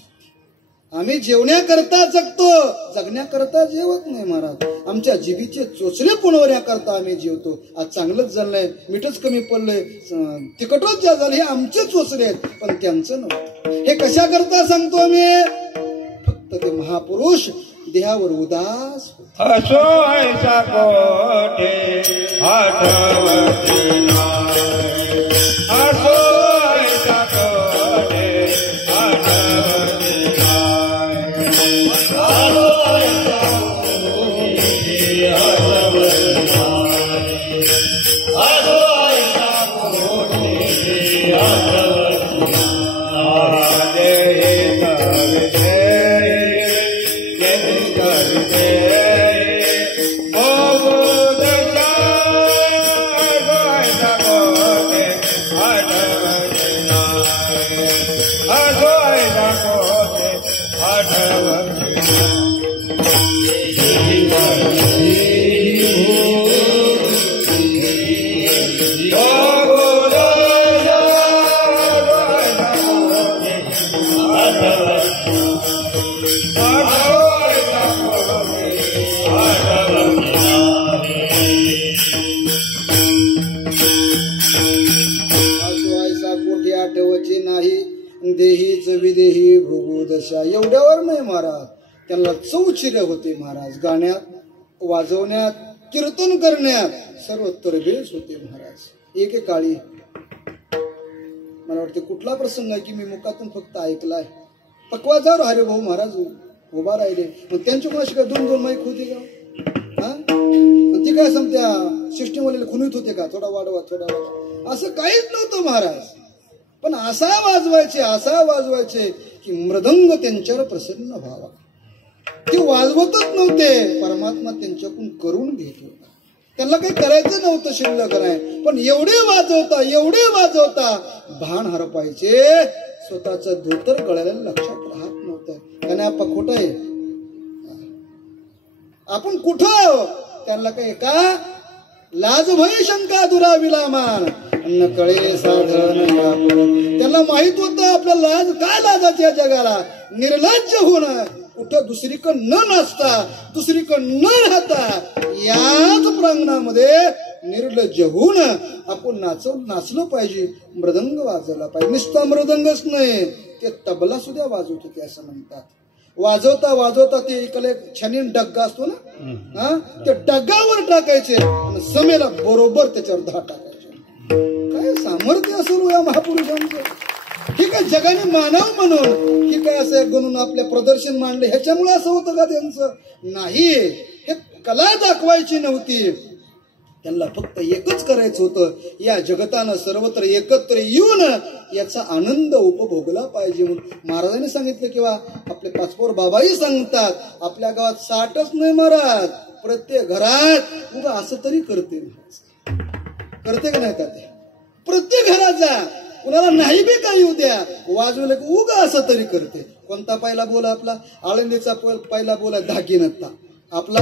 आम्ही जेवण्याकरता जगतो, जगण्याकरता जेवत नाही. महाराज आमच्या जिभीचे चोचले पुणवण्याकरता आम्ही जेवतो. आज चांगलंच झालंय, मीठच कमी पडलंय, तिखटच ज्या झालं हे आमचे चोचले आहेत, पण त्यांचं नव्हतं. हे कशाकरता सांगतो आम्ही? फक्त ते महापुरुष देहावर उदास असो ऐसा कोठे आठवती नाही. असो ऐसा कोठे आठवती नाही. असो ऐसा कोठे आठवती नाही. असो ऐसा कोठे आठवती नाही. वर्षा एवढ्यावर नाही महाराज, त्यांना चौचिरे होते महाराज. गाण्यात, वाजवण्यात, कीर्तन करण्यात सर्वोत्तर बेस होते महाराज. एकेकाळी मला वाटते कुठला प्रसंग आहे की मी मुखातून फक्त ऐकलाय, पकवाजावर हरिभाऊ महाराज उभा राहिले. मग त्यांच्या कोणाशी काय 2-2 माईक होते का? हा, ती काय समत्या सिस्टीमवाले खुनीत होते का? थोडा वाढवा थोडा वाढवा, असं काहीच नव्हतं महाराज. पण असा वाजवायचे की मृदंग त्यांच्यावर प्रसन्न व्हावा. ते वाजवतच नव्हते, परमात्मा त्यांच्याकडून करून घेत होता. त्यांना काही करायचं नव्हतं शिल्लक कराय, पण एवढे वाजवता भान हरपायचे. स्वतःच धोतर गळ्याला लक्षात राहत नव्हतं. त्याने आपण खोटं आहे, आपण कुठं? त्यांना काही का लाज भय शंका दुराविला मान न कळे साधन. त्याला माहित होतं आपल्या लाज काय लाजाची या जगाला. निर्लज्ज होणं, कुठं दुसरीकडं न नाचता, दुसरीकडं न राहता याच प्रांगणामध्ये निर्लज्ज होऊन आपण नाचलं पाहिजे, मृदंग वाजवला पाहिजे. नुसता मृदंगच नाही, ते तबला सुद्धा वाजवत होते असं म्हणतात. वाजवता ते इकडे छानीन डग्गा असतो ना, हा, ते डग्गावर टाकायचे आणि समेला बरोबर त्याच्यावर 10 टाकायचे. काय सामर्थ्य असेल या महापुरुषांचं. ठीक आहे, जगाने मानव म्हणून ठीक आहे असं गणून आपल्या प्रदर्शन मांडले, ह्याच्यामुळे असं होतं का त्यांचं? नाही, हे कला दाखवायची नव्हती. त्यांना फक्त एकच करायचं होतं, या जगतानं सर्वत्र एकत्र येऊन याचा आनंद उपभोगला पाहिजे म्हणून महाराजांनी सांगितलं. किंवा आपले पाचपोर बाबाही सांगतात, आपल्या गावात 60च नाही महाराज, प्रत्येक घरात उगा असं तरी करते का नाही का? ते प्रत्येक घरात जा, कुणाला नाही बी काही उद्या वाजवलं की उगा असं तरी करते. कोणता पहिला बोला आपला? आळंदीचा पहिला बोला 10 गिनता, आपला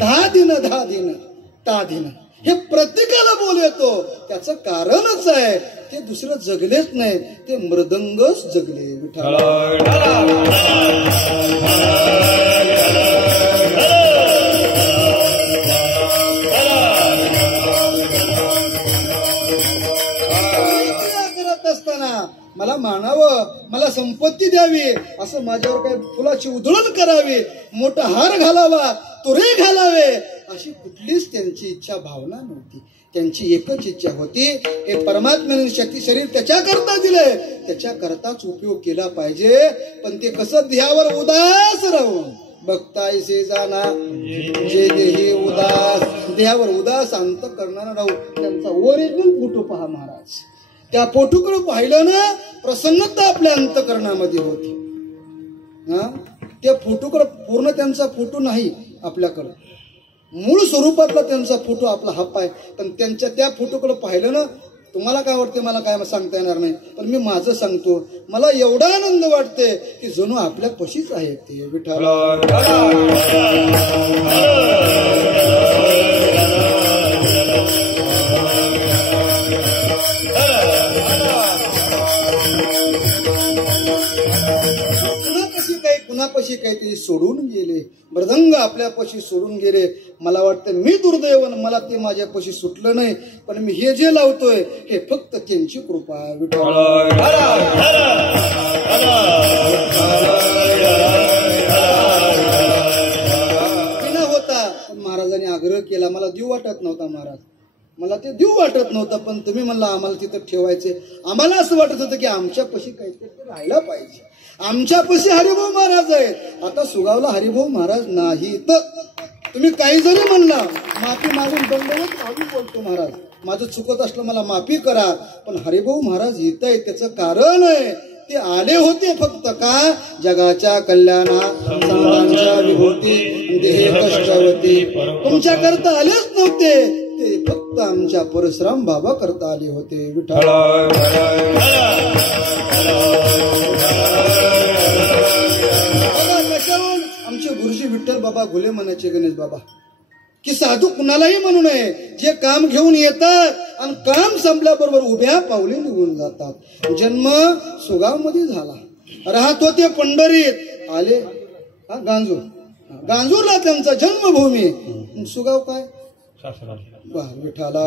10 दिन. हे प्रत्येकाला बोल येतो. त्याचं कारणच आहे ते दुसरं जगलेच नाही, ते मृदंगच जगले. विठ्ठल करत असताना मला मानावं, मला संपत्ती द्यावी, असं माझ्यावर काही फुलाची उधळण करावी, मोठा हार घालावा, तुरे घालावे, अशी कुठलीच त्यांची इच्छा भावना नव्हती. त्यांची एकच इच्छा होती, हे परमात्म्याने शरीर त्याच्याकरता दिलंय, त्याच्याकरताच उपयोग केला पाहिजे. पण ते कसं देहावर उदास राहून बघतायसे जाना जे देही उदास, देहावर उदास अंत करणारा राहू. त्यांचा ओरिजिनल फोटो पहा महाराज. त्या फोटोकडे पाहिलं ना, प्रसन्नता आपल्या अंतकरणामध्ये होती. हा, त्या फोटोकडे पूर्ण त्यांचा फोटो नाही आपल्याकडं, मूळ स्वरूपातला त्यांचा फोटो आपला हप्पा आहे. पण त्यांच्या त्या फोटोकडे पाहिलं ना, तुम्हाला काय वाटते मला काय सांगता येणार नाही, पण मी माझं सांगतो. मला एवढा आनंद वाटते की जणू आपल्या पशीच आहे ते. विठ्ठल कुणापाशी काहीतरी सोडून गेले, मृदंग आपल्यापाशी सोडून गेले. मला वाटतं मी दुर्दैवन, मला ते माझ्यापाशी सुटलं नाही. पण मी हे जे लावतोय हे फक्त त्यांची कृपा. विठ्ठल होता, पण महाराजांनी आग्रह केला. मला देऊ वाटत नव्हता महाराज, मला ते देऊ वाटत नव्हतं, पण तुम्ही म्हणला आम्हाला तिथं ठेवायचे. आम्हाला असं वाटत होतं की आमच्यापाशी काहीतरी राहायला पाहिजे. आमच्यापाशी हरिभाऊ महाराज आहेत. आता सुगावला हरिभाऊ महाराज नाही, तर तुम्ही काही जरी म्हणला माफी मागून दंडवत मागून बोलतो, महाराज माझं चुकत असलं मला माफी करा. पण हरिभाऊ महाराज येत आहे, त्याचं कारण आहे ते आले होते फक्त का? जगाच्या कल्याणा समाजांच्या विभूती देह कष्टवती. तुमच्या करता आलेच नव्हते, ते फक्त आमच्या परशुराम बाबा करता आले होते. विठ्ठल आमचे गुरुजी विठ्ठल बाबा घुले म्हणायचे, गणेश बाबा, की साधू कुणालाही म्हणू नये, जे काम घेऊन येतात आणि काम संपल्याबरोबर उभ्या पावले निघून जातात. जन्म सुगाव मध्ये झाला, राहत होते पंढरीत, आले गांजूर, गांजूरला त्यांचा जन्मभूमी. सुगाव काय? विठाला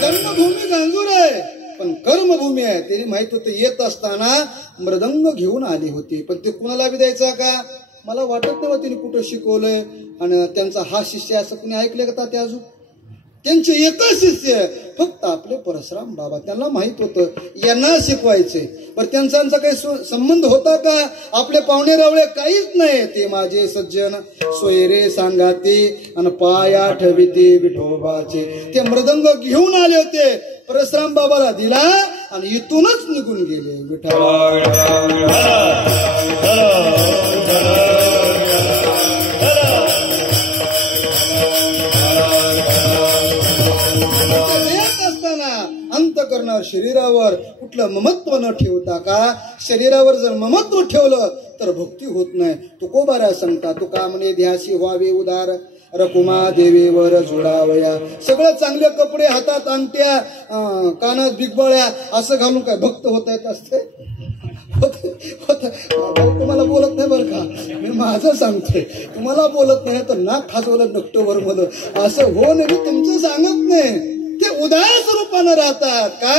जन्मभूमी गांजूर आहे, पण कर्मभूमी आहे. त्यांनी माहित होतं येत असताना मृदंग घेऊन आली होती, पण ते कुणाला बी द्यायचा का मला वाटत नाही त्यांनी कुठं शिकवलंय. आणि त्यांचा हा शिष्य असं कुणी ऐकले का ते अजून त्यांचे एकच शिष्य फक्त आपले परशुराम बाबा. त्यांना माहित होतं यांना शिकवायचे. पण त्यांचा काही संबंध होता का आपले पाहुणे रावळे काहीच नाही. ते माझे सज्जन सोयरे सांगाते आणि पाया ठेविते विठोबाचे. ते मृदंग घेऊन आले होते, परशुराम बाबाला दिला आणि इथूनच निघून गेले. विठ्ठल अंतःकरणावर शरीरावर कुठलं ममत्व न ठेवता का शरीरावर जर ममत्व ठेवलं तर भक्ती होत नाही. तुकोबारा सांगता तुका म्हणे ध्यासी व्हावे उदार रकुमा देवीवर जोडावया. सगळं चांगले कपडे हातात अंगठ्या कानात बिगबळ्या असं घालून काय भक्त होता येत असते. तुम्हाला बोलत नाही बरं का, मी माझं सांगतोय. तुम्हाला बोलत नाही तर नाक खाजवलं नक्टोवर मला असं हो नाही, मी तुमचं सांगत नाही. ते उदास रूपानं राहतात का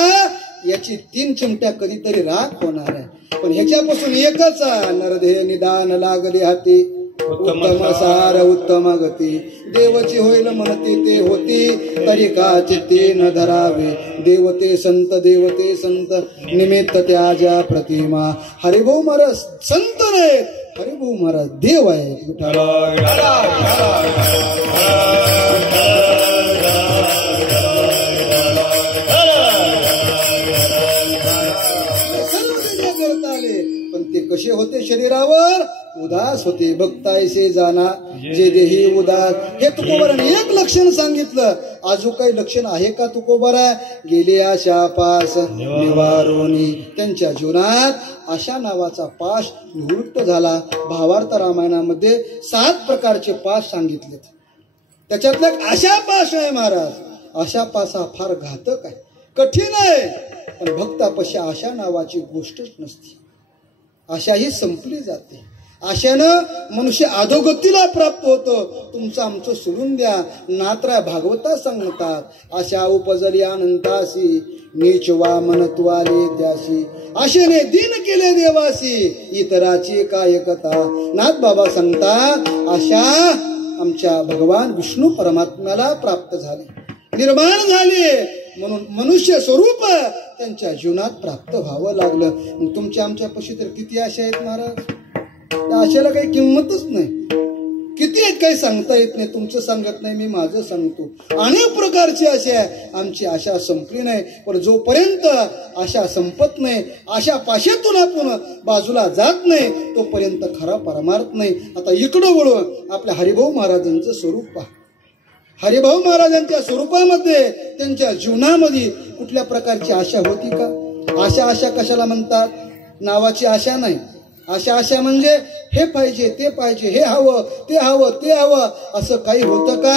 याची 3 चिमट्या कधीतरी राख होणार आहे. पण ह्याच्यापासून एकच नरदेह निदान लागले हाती उत्तम सार उत्तम गती. देवची होईल म्हणती ते होती तरी का चित्ते न धरावे. देवते संत निमित्त त्याच्या प्रतिमा. हरिभाऊ महाराज संत नाही, हरिभाऊ महाराज देव आहेत. पण ते कसे होते शरीरावर उदास होते. बघतायसे जाना जे देही उदास. हे तुकोबाराने एक लक्षण सांगितलं. आजू काही लक्षण आहे का तुकोबारा? गेले आशा पास निवारोनी. त्यांच्या जीवनात आशा नावाचा पाश निवृत्त झाला. भावार्थ रामायणामध्ये 7 प्रकारचे पाश सांगितलेत. त्याच्यातला एक आशा पाश आहे महाराज. आशा पास हा फार घातक आहे, कठीण आहे. पण भक्तापाशी आशा नावाची गोष्टच नसते. आशा ही संपली जाते. आशानं मनुष्य अधोगतीला प्राप्त होतो. तुमचं आमचं सोडून द्या. नात्रा भागवता सांगतात आशा उपजली अनंतासी नीच वामनत्वाले त्याशी. आशेने दिन केले देवासी इतराची काय कथा. नाथ बाबा सांगतात आशा आमच्या भगवान विष्णू परमात्म्याला प्राप्त झाली, निर्माण झाले. म्हणून मनुष्य स्वरूप त्यांच्या जीवनात प्राप्त व्हावं लागलं. तुमच्या आमच्या पशी तर किती आशा आहेत महाराज. त्या आशेला काही किंमतच नाही. किती आहेत काही सांगता येत नाही. तुमचं सांगत नाही, मी माझं सांगतो. अनेक प्रकारची आशा आहे. आमची आशा संपली नाही. पण जोपर्यंत आशा संपत नाही, आशा पाशातून आपण बाजूला जात नाही, तोपर्यंत खरा परमार्थ नाही. आता इकडं वळू आपल्या हरिभाऊ महाराजांचं स्वरूप पहा. हरिभाऊ महाराजांच्या स्वरूपामध्ये त्यांच्या जीवनामध्ये कुठल्या प्रकारची आशा होती का? आशा कशाला म्हणतात? नावाची आशा नाही. आशा म्हणजे हे पाहिजे ते पाहिजे, हे हवं ते हवं ते हवं, असं काही होतं का?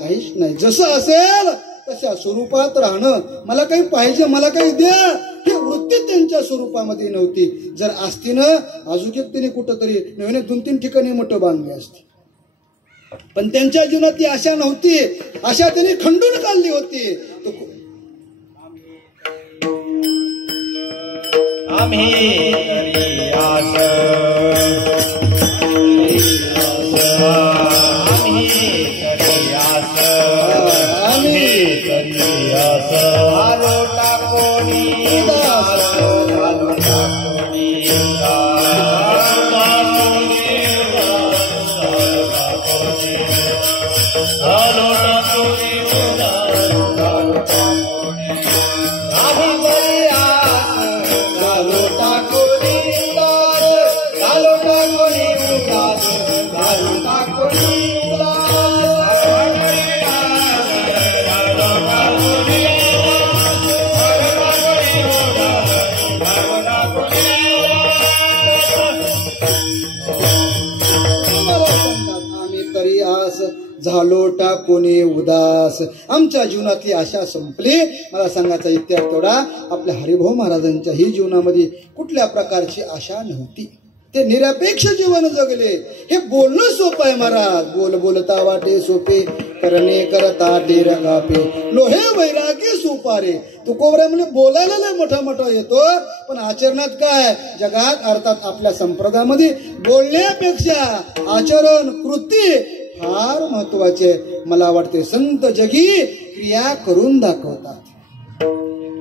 काहीच नाही. जसं असेल तशा स्वरूपात राहणं. मला काही पाहिजे, मला काही द्या, ही वृत्ती त्यांच्या स्वरूपामध्ये नव्हती. जर असतीनं अजून त्यांनी कुठंतरी नवीन 2-3 ठिकाणी मठं बांधली असती. पण त्यांच्या जीवनात ती आशा नव्हती. आशा त्यांनी खंडून काढली होती. आम्ही करी आस, आम्ही करी आस, आलो टाकोनी उदास, आलो टाकोनी उदास, आलो टाकोनी उदास, आलो टाकोनी आम्ही करी आस, आलो टाकोनी उदास, आलो टाकोनी उदास, आलो टाकोनी झालो टाकोनी उदास. आमच्या जीवनातली आशा संपली. मला सांगायचा इतिहास तेवढा, आपल्या हरिभाऊ महाराजांच्या ही जीवनामध्ये कुठल्या प्रकारची आशा नव्हती. ते निरपेक्ष जीवन जगले. हे बोलणं सोपं आहे महाराज. बोलता वाटे सोपे करणे करता टीर कापे लोहे वैरागी सुपारे. तुकोबरा म्हणजे बोलायला लय मोठा मोठा येतो, पण आचरणात काय जगात अर्थात आपल्या संप्रदायामध्ये बोलण्यापेक्षा आचरण कृती फार महत्वाचे. मला वाटते संत जगी क्रिया करून दाखवतात,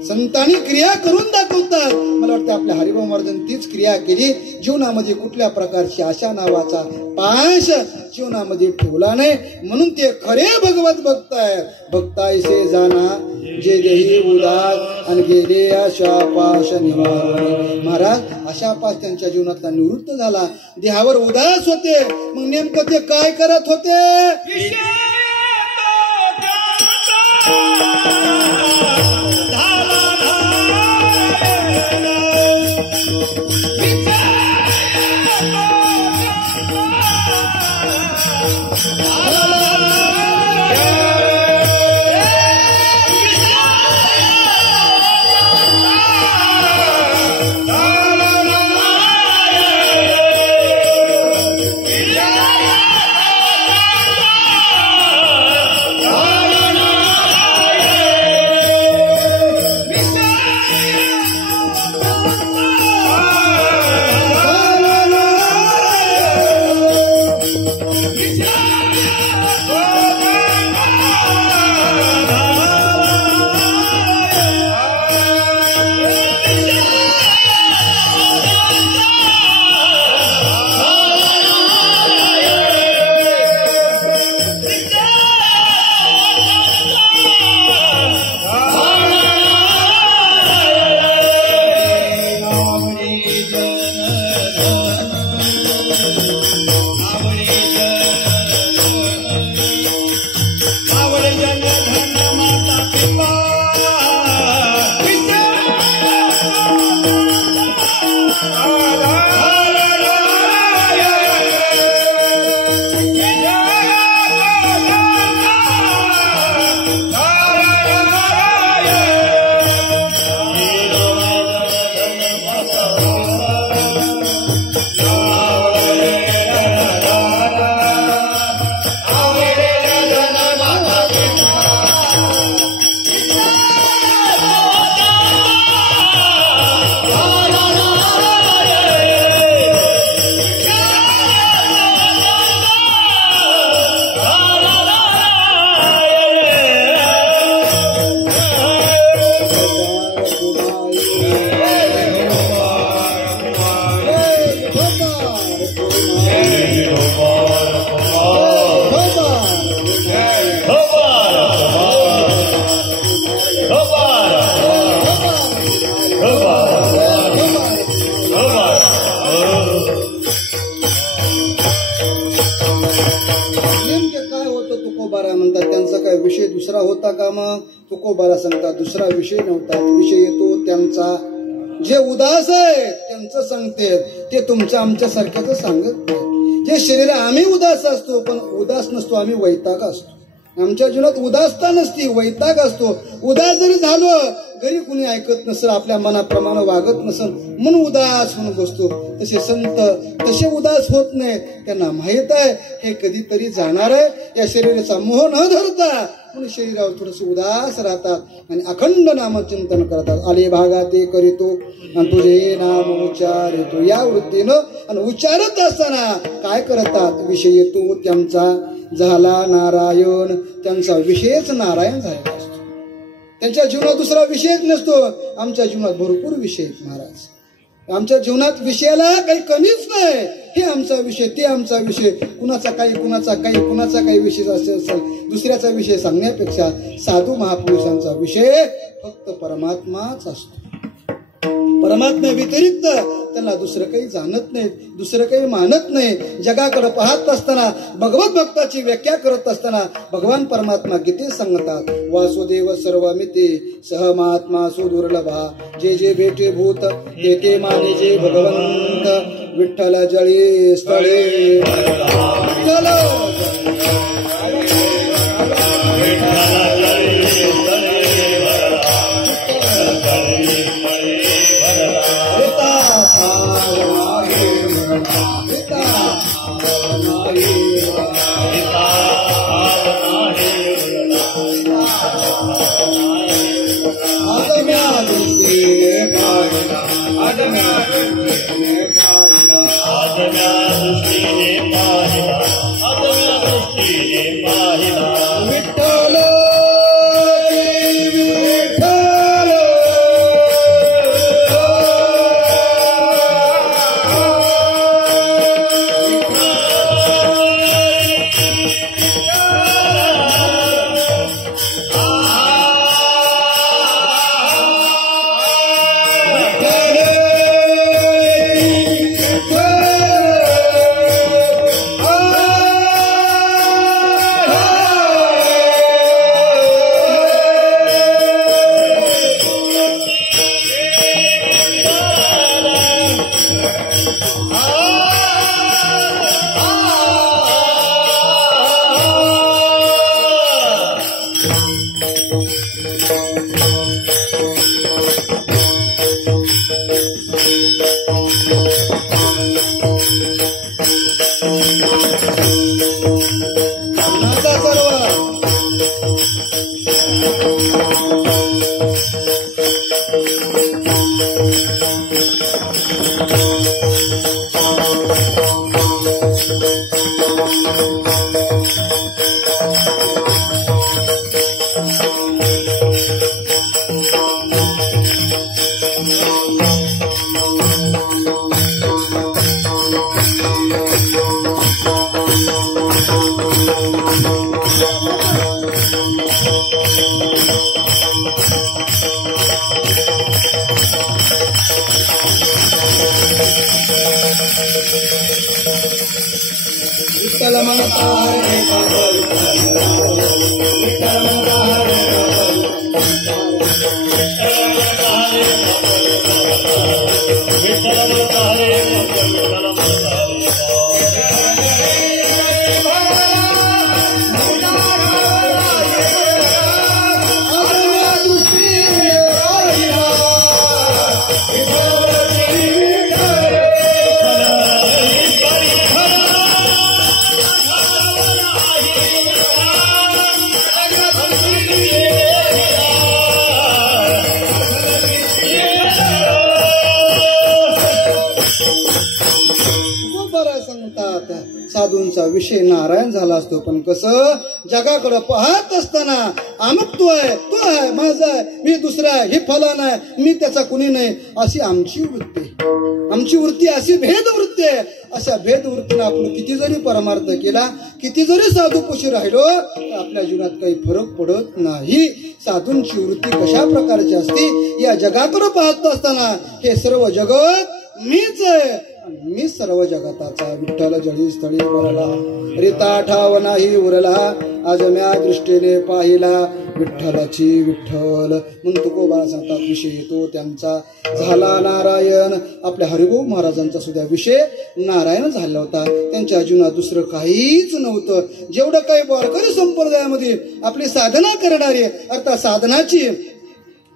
संतांनी क्रिया करून दाखवतात. मला वाटतं आपल्या हरिभाऊ महाराजांनी तीच क्रिया केली. जीवनामध्ये कुठल्या प्रकारची आशा नावाचा पाश जीवनामध्ये ठेवला नाही, म्हणून ते खरे भगवत भक्त आहेत. भक्तायसे जाना जे देही उदास आणि गेले आशा पाश निवारण. महाराज आशा पाश त्यांच्या जीवनातला निवृत्त झाला, देहावर उदास होते. मग नेमकं ते काय करत होते? दुसरा होता का? मग तुकोबाला सांगतात दुसरा विषय नव्हता, विषय येतो त्यांचा. जे उदास आहे त्यांचं सांगते, ते तुमच्या आमच्या सारख्याच सांगत नाही. जे शरीर आम्ही उदास असतो, पण उदास नसतो, आम्ही वैताग असतो. आमच्या जीवनात उदासता नसती, वैताग असतो. उदास जरी झालो, घरी कुणी ऐकत नसेल, आपल्या मनाप्रमाणे वागत नसेल म्हणून उदास म्हणून बसतो. तसे संत तसे उदास होत नाही. त्यांना माहित आहे हे कधीतरी जाणार आहे. या शरीराचा मोह न धरता म्हणून शरीरावर थोडस उदास राहतात आणि अखंड नामचिंतन करतात. आले भागा ते करीतो आणि तुझे नाम उच्चारितो. या वृत्तीनं आणि उच्चारत असताना काय करतात? विषय येतो त्यांचा झाला नारायण. त्यांचा विषयच नारायण झालेला असतो. त्यांच्या जीवनात दुसरा विषयच नसतो. आमच्या जीवनात भरपूर विषय आहेत महाराज. आमच्या जीवनात विषयाला काही कमीच नाही. हे आमचा विषय, ते आमचा विषय, कुणाचा काही कुणाचा काही कुणाचा काही विषय असेल, दुसऱ्याचा विषय सांगण्यापेक्षा साधू महापुरुषांचा विषय फक्त परमात्माच असतो. परमात्मा व्यतिरिक्त त्यांना दुसरं काही जाणत नाही, दुसरं काही मानत नाही. जगाकडे पाहत असताना, भगवत भक्ताची व्याख्या करत असताना भगवान परमात्मा गीतेत सांगतात, वासुदेव सर्वमिती सह महात्मा सुदुर्लभा. जे जे भेटे भूत ते ते माने जे भगवंत. विठ्ठल जळी स्थळे आदम्या दृष्टीने पाहिला आदम्या दृष्टीने पाहिला विठ्ठल साधूंचा विषय नारायण झाला असतो, पण कसं जगाकडे पाहत असताना अमुक तू आहे माझा आहे, मी दुसरा आहे, हे फलन आहे, मी त्याचा कुणी नाही, अशी आमची वृत्ती अशी भेदवृत्ती आहे. अशा भेदवृत्तीने आपण किती जरी परमार्थ केला, किती जरी साधूपोशी राहिलो, तर आपल्या जीवनात काही फरक पडत नाही. साधूंची वृत्ती कशा प्रकारची असते, या जगाकडे पाहत असताना हे सर्व जगत मीच आहे, मी सर्व जगताचा. विठ्ठल जळी स्थळी वरला रिता ठाव नाही उरला, आज म्या दृष्टीने पाहिला विठ्ठलाची विठ्ठल. म्हणून तुकोबा सांगतात विषय तो त्यांचा झाला नारायण. आपल्या हरिभाऊ महाराजांचा सुद्धा विषय नारायण झाला होता. त्यांच्या जीवनात दुसरं काहीच नव्हतं. जेवढं काही वारकरी संप्रदायामध्ये आपली साधना करणारी अर्थात साधनाची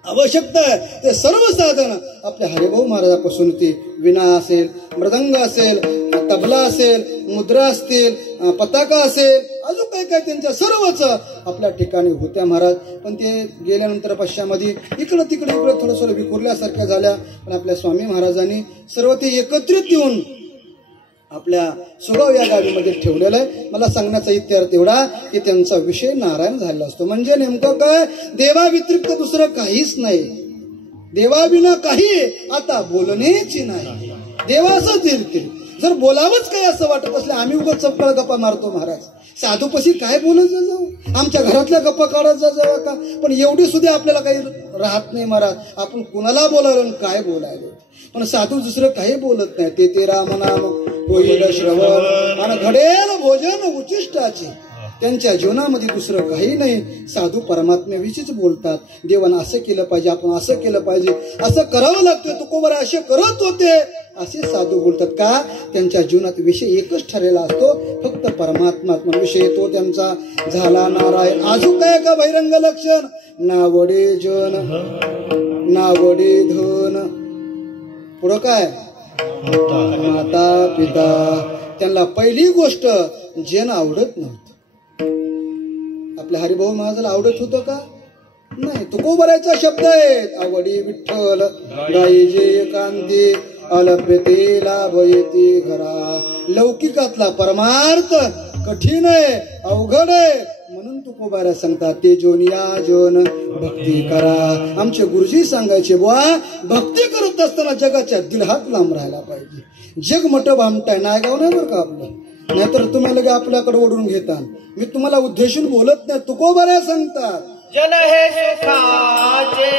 आवश्यकता आहे, ते सर्व साधन आपल्या हरिभाऊ महाराजापासून ती विणा असेल, मृदंग असेल, तबला असेल, मुद्रा असतील, पताका असेल, अजून काय काय त्यांच्या सर्वच आपल्या ठिकाणी होत्या महाराज. पण ते गेल्यानंतर पश्चिमामध्ये इकडं थोडंसं विखुरल्यासारख्या झाल्या. पण आपल्या स्वामी महाराजांनी सर्व ते एकत्रित येऊन आपल्या सुगाव या गावीमध्ये ठेवलेलं आहे. मला सांगण्याचा इत्यार्थ एवढा की त्यांचा विषय नारायण झालेला असतो. म्हणजे नेमकं काय, देवा व्यतिरिक्त दुसरं काहीच नाही, देवाविना काही आता बोलण्याची नाही. देवा असंच येईल. जर बोलावंच काय असं वाटत असलं, आम्ही उगाच चपळ गप्पा मारतो महाराज. साधूपाशी काय बोलत जाऊ, आमच्या घरातल्या गप्पा काढत जाऊ का. पण एवढी सुद्धा आपल्याला काही राहत नाही महाराज. आपण कुणाला बोलायलो काय बोलायलो, पण साधू दुसरं काही बोलत नाही. ते रामनाम होईल श्रवण आणि घडेल भोजन उचिष्टाचे. त्यांच्या जीवनामध्ये दुसरं काही नाही. साधू परमात्म्याविषयीच बोलतात. देवानं असं केलं पाहिजे, आपण असं केलं पाहिजे, असं करावं लागतं, तुकोबा असे करत होते, असे साधू बोलतात. का, त्यांच्या जीवनात विषय एकच ठरलेला असतो, फक्त परमात्मा विषय. तो त्यांचा झाला नारायण. अजून काय का बहिरंग लक्षण, नावडे जन नावडे धन, पुढं काय माता पिता. त्यांना पहिली गोष्ट जन आवडत नव्हतं. आपल्या हरिभाऊ महाराजाला आवडत होतं का, नाही, तुकोबऱ्याचा शब्द आहेत. आवडी विठ्ठल गाई जे एकांती अल्पते लाभ येते घरा. लौकिकातला परमार्थ कठीण आहे, अवघड आहे, म्हणून तुकोबाऱ्या सांगतात ते जोन या जोन भक्ती करा. आमचे गुरुजी सांगायचे बुवा, भक्ती करत असताना जगाच्या दीड हात लांब राहायला पाहिजे. जग मोठं भामटाय नायगाव नाही बरं का आपलं, नाहीतर तुम्ही लगे आपल्याकडे ओढून घेता. मी तुम्हाला उद्देशून बोलत नाही, तुकोबाऱ्या सांगतात जन हे सुखाचे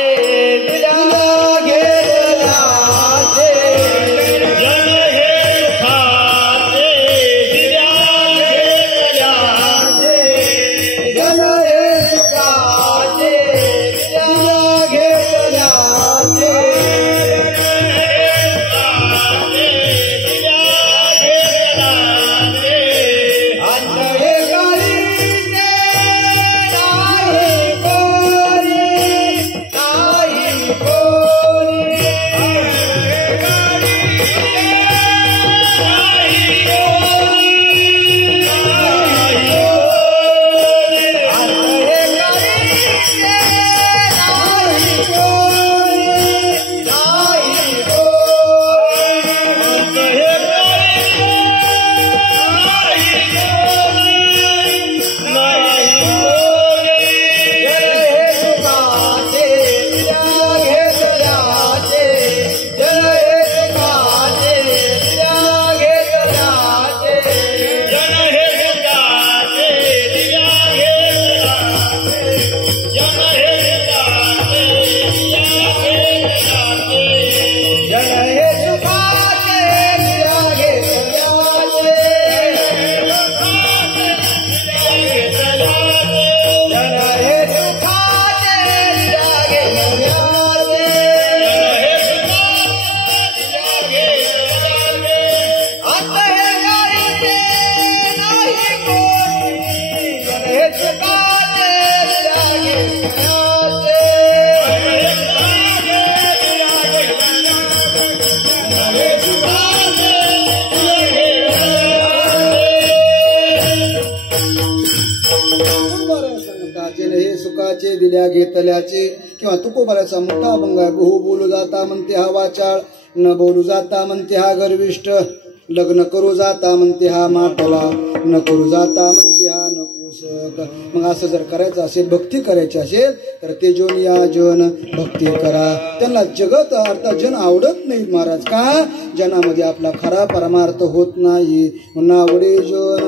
दिला घे दिलाचे. जन हे सुखाचे दिला घे दिलाचे. जन हे सुखाचे दिला घे दिलाचे. सुखाचे दिल्या घेतल्याचे. किंवा तुकोबाऱ्याचा मोठा बंगा. बहु बोलू जाता म्हणते हा वाचाळ, न बोलू जाता म्हणते हा गर्विष्ठ. लग्न करू जाता म्हणते हा माटला, न करू जाता म्हणते हा नपुसक. मग असं जर करायचं असेल, भक्ती करायची असेल तर ते जोन या जोन भक्ती करा. त्यांना जगत अर्थात जन आवडत नाही महाराज. का? जनामध्ये आपला खरा परमार्थ होत नाही. नावडे जन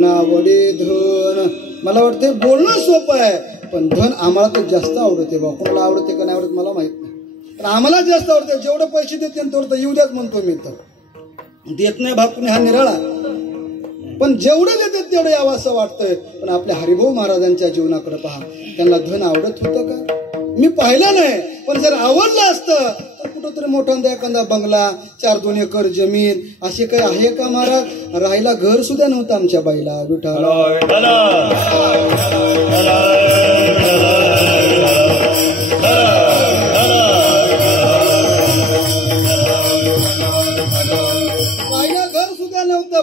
नावडे धन. मला वाटते बोलणं सोपं आहे, पण धन आम्हाला तर जास्त आवडते. बा कोणाला आवडते का नाही आवडत मला माहित नाही, पण आम्हाला जास्त आवडते. जेवढे पैसे देते तेवढं येऊ द्याच म्हणतो मी. तर देत नाही भाग हा निराळा, पण जेवढे देतात तेवढं यावं असं वाटतंय. पण आपल्या हरिभाऊ महाराजांच्या जीवनाकडे पहा, त्यांना धन आवडत होतं का? मी पाहिलं नाही, पण जर आवडलं असतं तर कुठंतरी मोठा एखादा बंगला, 4-2 एकर जमीन असे काही आहे का महाराज? राहायला घर सुद्धा नव्हतं आमच्या बाईला. विठाला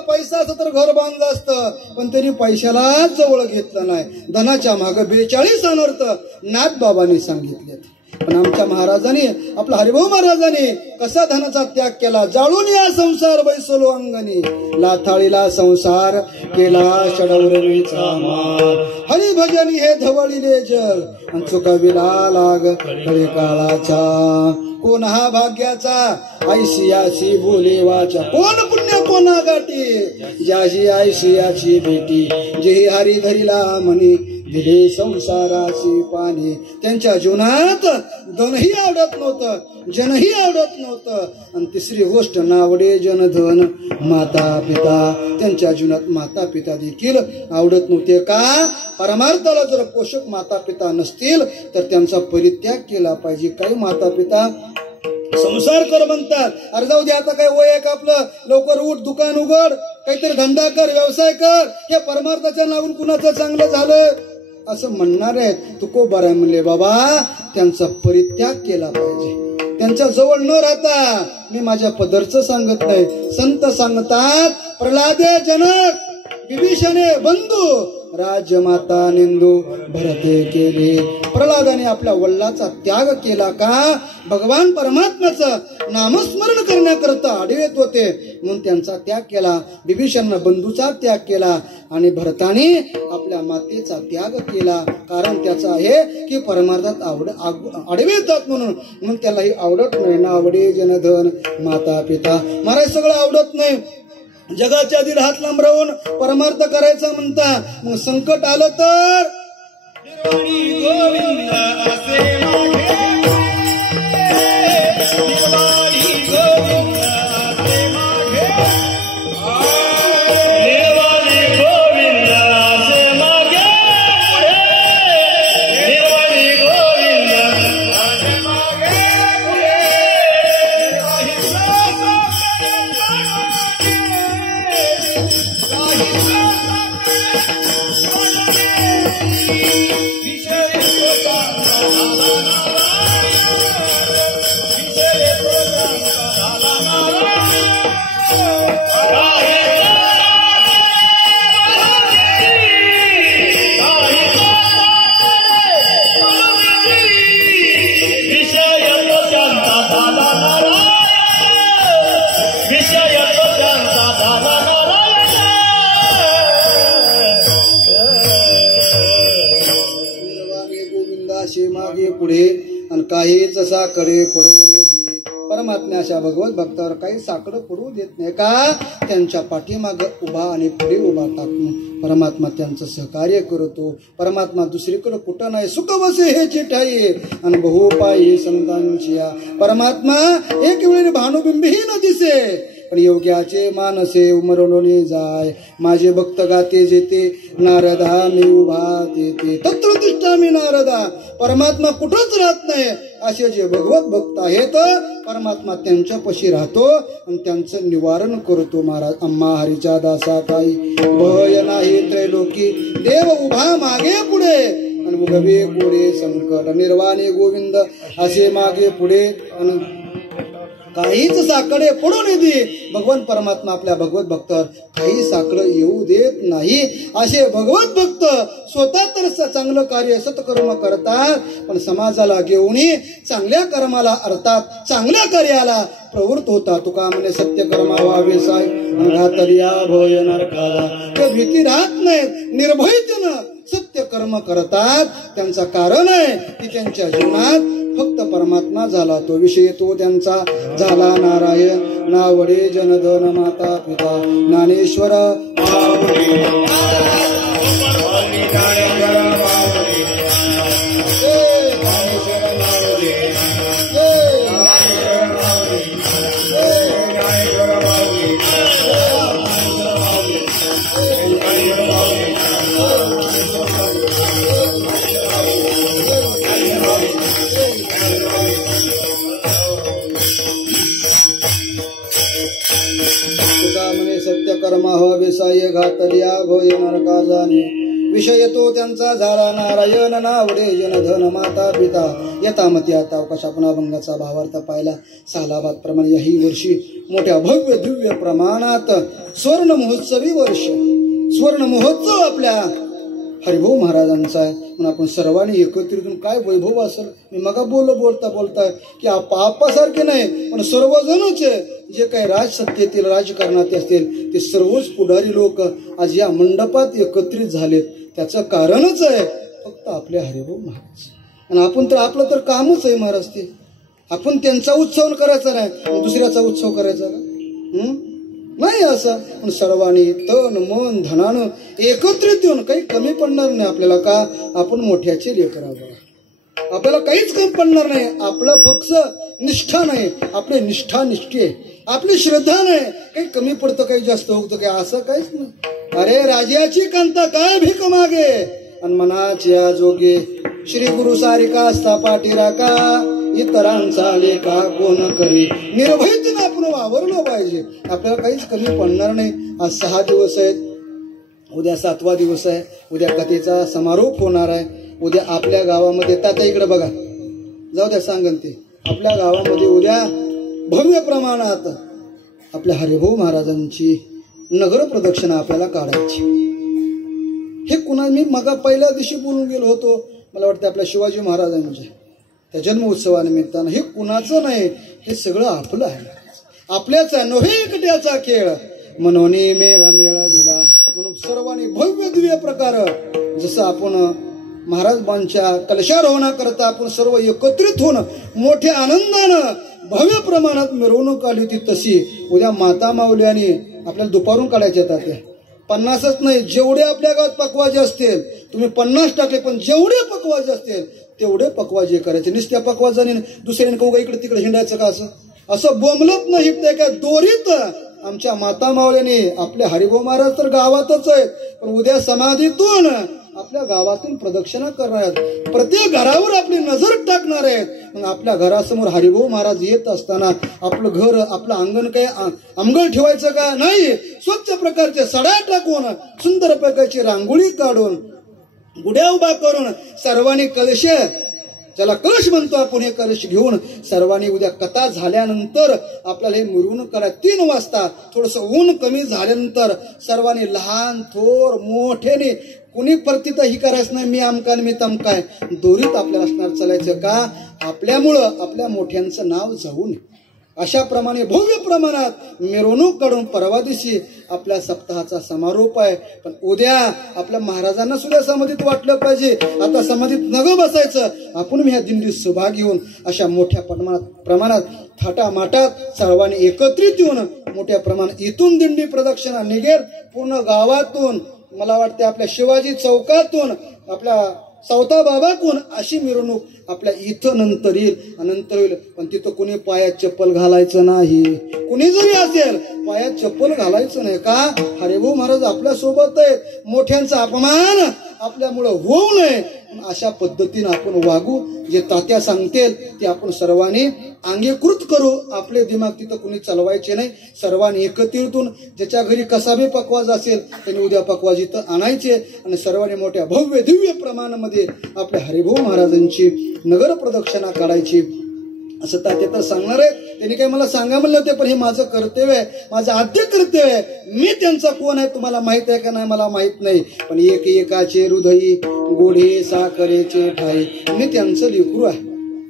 पैसा असं तर घर बांधलं असतं, पण त्यांनी पैशालाच जवळ घेतलं नाही. धनाच्या मागे 42 अनर्थ नाथबाबांनी सांगितले. पण आमच्या महाराजांनी, आपल्या हरिभाऊ महाराजांनी कसा धनाचा त्याग केला. जाळून या संसार बैसलो अंगणी, लाथाळीला संसार केला षडवरणीचा मार. हरिभजनी हे धवळीले जग, चुकविला लाग कळी काळाचा. कोण हा भाग्याचा ऐशियाची बोले वाचा, कोण पुण्य कोणा गाठी, ज्याची ऐशियाची भेटी. जे हरी धरीला म्हणी, दिले संसाराची पाणी. त्यांच्या जीवनात धनही आवडत नव्हतं, जनही आवडत नव्हतं. आणि तिसरी गोष्ट नावडे जनधन माता पिता. त्यांच्या जीवनात माता पिता देखील आवडत नव्हते. का? परमार्थाला जर पोषक माता पिता नसतील तर त्यांचा परित्याग केला पाहिजे. काही माता पिता संसार कर म्हणतात. अरे जाऊ दे, आता काय वय आहे का आपलं, लवकर उठ, दुकान उघड, काहीतरी धंदा कर, व्यवसाय कर. हे परमार्थाच्या नावून कुणाचं चांगलं झालं असं म्हणणार आहेत. तुकोबाराय म्हणले बाबा त्यांचा परित्याग केला पाहिजे. त्यांच्या जवळ न राहता, मी माझ्या पदरचं सांगत नाही, संत सांगतात प्रल्हादे जनक विभीषणे बंधू राजमाता निंदू भरते केले. प्रल्हादाने आपल्या वडिलाचा त्याग केला का? भगवान परमात्म्याचं नामस्मरण करण्याकरता आडवेत होते म्हणून त्यांचा त्याग केला. विभीषण बंधूचा त्याग केला आणि भरताने आपल्या मातेचा त्याग केला. कारण त्याचं आहे की परमार्थात आडवे येतात म्हणून त्यालाही आवडत नाही. ना आवडे जनधन माता पिता. महाराज सगळं आवडत नाही. जगाच्या दीड हात लांब राहून परमार्थ करायचा म्हणता. मग संकट आलं तर गोविंद असे मागे, निर्वाणी गोविंद असे मागे, निर्वाणी गोविंद असे मागे, निर्वाणी गोविंद असे मागे, मागे पुढे आणि काहीच साकडे पडू नये. परमात्म्या अशा भगवत भक्तावर काही साकडं पडू देत नाही का? त्यांच्या पाठीमाग उभा आणि पुढे उभा टाकून परमात्मा त्यांचं सहकार्य करतो. परमात्मा दुसरीकडे कुठं नाही. सुख बसे हे चिठाई आणि बहुपायी संतांची. परमात्मा एक वेळी भानुबिंबही न दिसे पण योग्याचे मानसे उमरवणे जाय. माझे भक्त गाते जेते नारदा मी उभा तेते तत्र तिष्ठा मी नारदा. परमात्मा कुठंच राहत नाही. असे जे भगवत भक्त आहेत परमात्मा त्यांच्यापाशी राहतो आणि त्यांचं निवारण करतो. महाराज अम्मा हरीच्या दासा काही भय नाही त्रैलोकी. देव उभा मागे पुढे आणि उगवे पुढे संकट. निर्वाणी गोविंद असे मागे पुढे आणि काहीच साकडे पडू नये दे. भगवान परमात्मा आपल्या भगवत भक्तावर काही साकडं येऊ देत नाही. असे भगवत भक्त स्वतः तर चांगलं कार्य सत्कर्म करतात पण समाजाला घेऊन चांगल्या कर्माला अर्थात चांगल्या कार्याला प्रवृत्त होता. तुका म्हणे सत्य कर्मा व्हावे साय घातलिया भय नरकाला. ते भीती राहत नाही. निर्भयतेनं सत्य कर्म करतात. त्यांचं कारण आहे की त्यांच्या जीवनात फक्त परमात्मा झाला तो विषय तो त्यांचा झाला नारायण. नावडे जनधन माता पिता ज्ञानेश्वर सत्य कर्मा विषय घातलिया भय नरका जाणे. विषय तो त्यांचा झाला नारायण. नावडे जनधन माता पिता. यथामती आता अवकाश भंगाचा भावार्थ पाहिला. सालाबाद प्रमाणे याही वर्षी मोठ्या भव्य दिव्य प्रमाणात स्वर्ण महोत्सवी वर्ष स्वर्ण महोत्सव आपल्या हरिभाऊ महाराजांचा आहे. म्हणून आपण सर्वांनी एकत्रित काय वैभव असेल. मी मग बोलता की आपासारखे नाही पण सर्वजणच जे काही राजसत्तेतील राजकारणात असतील ते सर्वच पुढारी लोक आज या मंडपात एकत्रित झालेत. त्याचं कारणच आहे फक्त आपले हरिभाऊ महाराज. आणि आपण तर आपलं तर कामच आहे महाराज ते. आपण त्यांचा उत्सव करायचा नाही दुसऱ्याचा उत्सव करायचा नाही असं. पण सर्वांनी तन मन धनानं एकत्रित येऊन काही कमी पडणार नाही आपल्याला. का? आपण मोठ्याचे लेकर आहोत. आपल्याला काहीच कमी पडणार नाही. आपलं फक्त निष्ठा नाही. आपली निष्ठा निष्ठे आपली श्रद्धा नाही. काही कमी पडतं काही जास्त होतं काही असं काहीच नाही. अरे राजाची कांता काय भीक मागे आणि मनाच्या जोगे. श्री गुरु सारिका असता पाठीरा का इतरांचा लेखा कोण करी. निर्भयतेने आपण वावरलं पाहिजे. आपल्याला काहीच कमी पडणार नाही. आज 6 दिवस आहेत. उद्या 7वा दिवस आहे. उद्या कथेचा समारोप होणार आहे. उद्या आपल्या गावामध्ये तात्या इकडे बघा जाऊ द्या सांगन ते. आपल्या गावामध्ये उद्या भव्य प्रमाणात आपल्या हरिभाऊ महाराजांची नगर प्रदक्षिणा आपल्याला काढायची. हे कुणा मी मग पहिल्या दिवशी बोलून गेलो होतो, मला वाटतं आपल्या शिवाजी महाराजांच्या त्या जन्मोत्सवानिमित्तानं, हे कुणाचं नाही, हे सगळं आपलं आहे, आपल्याचा नव्हे एकट्याचा खेळ म्हणून मेळ मेळविला. म्हणून सर्वांनी भव्य दिव्य प्रकार जसं आपण महाराजांच्या कलशारोहणाकरता आपण सर्व एकत्रित होऊन मोठ्या आनंदानं भव्य प्रमाणात मिरवणूक आली होती, तशी उद्या माता माऊल्याने आपल्याला दुपारून काढायच्या येतात. त्या 50च नाही, जेवढे आपल्या गावात पकवाजे असतील तुम्ही 50 टाकले, पण जेवढे पकवाजे असतील तेवढे पकवाजे करायचे. नुसत्या पकवाजाने दुसऱ्याने कौगा इकडे तिकडे हिंडायचं का? असं बोंबलत नाही ते काय दोरीत आमच्या माता माऊल्याने आपले हरिभाऊ महाराज तर गावातच आहेत, पण उद्या समाधीतून आपल्या गावातून प्रदक्षिणा करणार आहेत, प्रत्येक घरावर आपली नजर टाकणार आहेत. मग आपल्या घरासमोर हरिभाऊ महाराज येत असताना आपलं घर आपलं अंगण काही अंगण ठेवायचं का नाही, स्वच्छ प्रकारचे सड्या टाकून सुंदर प्रकारची रांगोळी काढून गुड्या उभा करून सर्वांनी कलश, ज्याला कलश म्हणतो आपण, हे कलश घेऊन सर्वांनी उद्या कथा झाल्यानंतर आपल्याला हे मिरवणूक करा. 3 वाजता थोडस ऊन कमी झाल्यानंतर सर्वांनी लहान थोर मोठ्याने कुणी प्रतिता ही करायचं नाही, मी आमका मी तमकाय, दोरीत आपल्याला असणार चालायचं का? आपल्यामुळं आपल्या मोठ्यांचं नाव जाऊ नये. अशा प्रमाणे भव्य प्रमाणात मिरवणूक काढून परवा दिवशी आपल्या सप्ताहाचा समारोप आहे. पण उद्या आपल्या महाराजांना सुद्धा समाधीत वाटलं पाहिजे. आता समाधीत नगं बसायचं, आपण ह्या दिंडीत सहभागी होऊन अशा मोठ्या प्रमाणात थाटामाटात सर्वांनी एकत्रित येऊन मोठ्या प्रमाणात इथून दिंडी प्रदक्षिणा निघेल पूर्ण गावातून, मला वाटते आपल्या शिवाजी चौकातून, आपल्या चौथा बाबाकून अशी मिरवणूक आपल्या इथं नंतर येईल. पण तिथं कुणी पायात चप्पल घालायचं नाही, कुणी जरी असेल पायात चप्पल घालायचं नाही का? हरिभाऊ महाराज आपल्या सोबत आहेत, मोठ्यांचा अपमान आपल्यामुळं होऊ नये अशा पद्धतीने आपण वागू. जे तात्या सांगतील ते आपण सर्वांनी अंगीकृत करू. आपले दिमाग तिथं कुणी चालवायचे नाही. सर्वांनी एकत्रितून ज्याच्या घरी कसा बी पकवाज असेल त्यांनी उद्या पकवाज इथं आणायचे आणि सर्वांनी मोठ्या भव्य दिव्य प्रमाणामध्ये आपल्या हरिभाऊ महाराजांची नगर प्रदक्षिणा काढायची असं तात्या तर सांगणार आहे. त्यांनी काही मला सांगा म्हणले होते, पण हे माझं कर्तव्य आहे, माझं आद्य कर्तव्य आहे. मी त्यांचा कोण आहे तुम्हाला माहित आहे का नाही मला माहित नाही, पण एक एकाचे हृदयी गोडे साखरेचे ठाई, मी त्यांचं लेकरू आहे.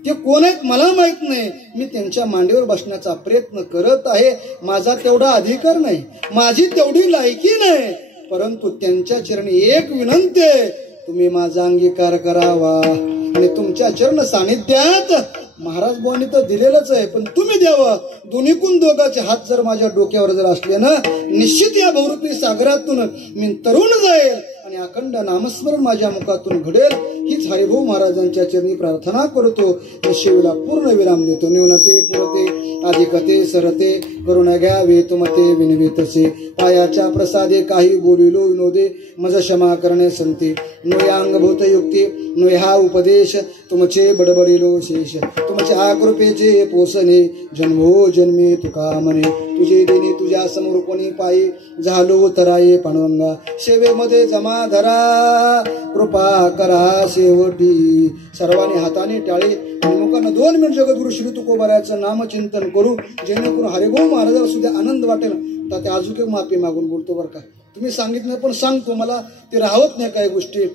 ते कोण आहेत मला माहित नाही, मी त्यांच्या मांडीवर बसण्याचा प्रयत्न करत आहे. माझा तेवढा अधिकार नाही, माझी तेवढी लायकी नाही, परंतु त्यांच्या चरणी एक विनंती आहे, तुम्ही माझा अंगीकार करावा आणि तुमच्या चरण सानिध्यात महाराज बुवांनी तर दिलेलंच आहे, पण तुम्ही द्यावं. दोन्हीकून दोघांचे हात जर माझ्या डोक्यावर जर असले ना, निश्चित या बहुरूपी सागरातून मी तरुण जाईल आणि अखंड नामस्मरण माझ्या मुखातून घडेल. हीच हरिभाऊ महाराजांच्या चरणी प्रार्थना करतो. शिवला पूर्ण विराम देतो. न्यूनते पुरते अधिकते सरते करुणा घ्यावे तुमते विनवितसे, पायाच्या प्रसादे काही बोलिलो विनोदे मज क्षमा करणे संते, नो या अंगभूत युक्ती नो हा उपदेश तुमचे बडबडिलो शेष, तुमच्या कृपेचे पोसणे जन्मो जन्मे तुका म्हणे, तुझे देणे तुझ्या समोर कोणी पायी झालो तराये पांडुरंगा, सेवेमध्ये जमा धरा कृपा करा शेवटी. सर्वांनी हाताने टाळे आणि मुखांना 2 मिनिट जगद्गुरु श्री तुकोबारायाचं नामचिंतन करू, जेणेकरून हरिभाऊ महाराजाला सुद्धा आनंद वाटेल. तर त्या अजून माफी मागून बोलतो बरं का, तुम्ही सांगितलं पण सांगतो, मला ते राहत नाही काही गोष्टी.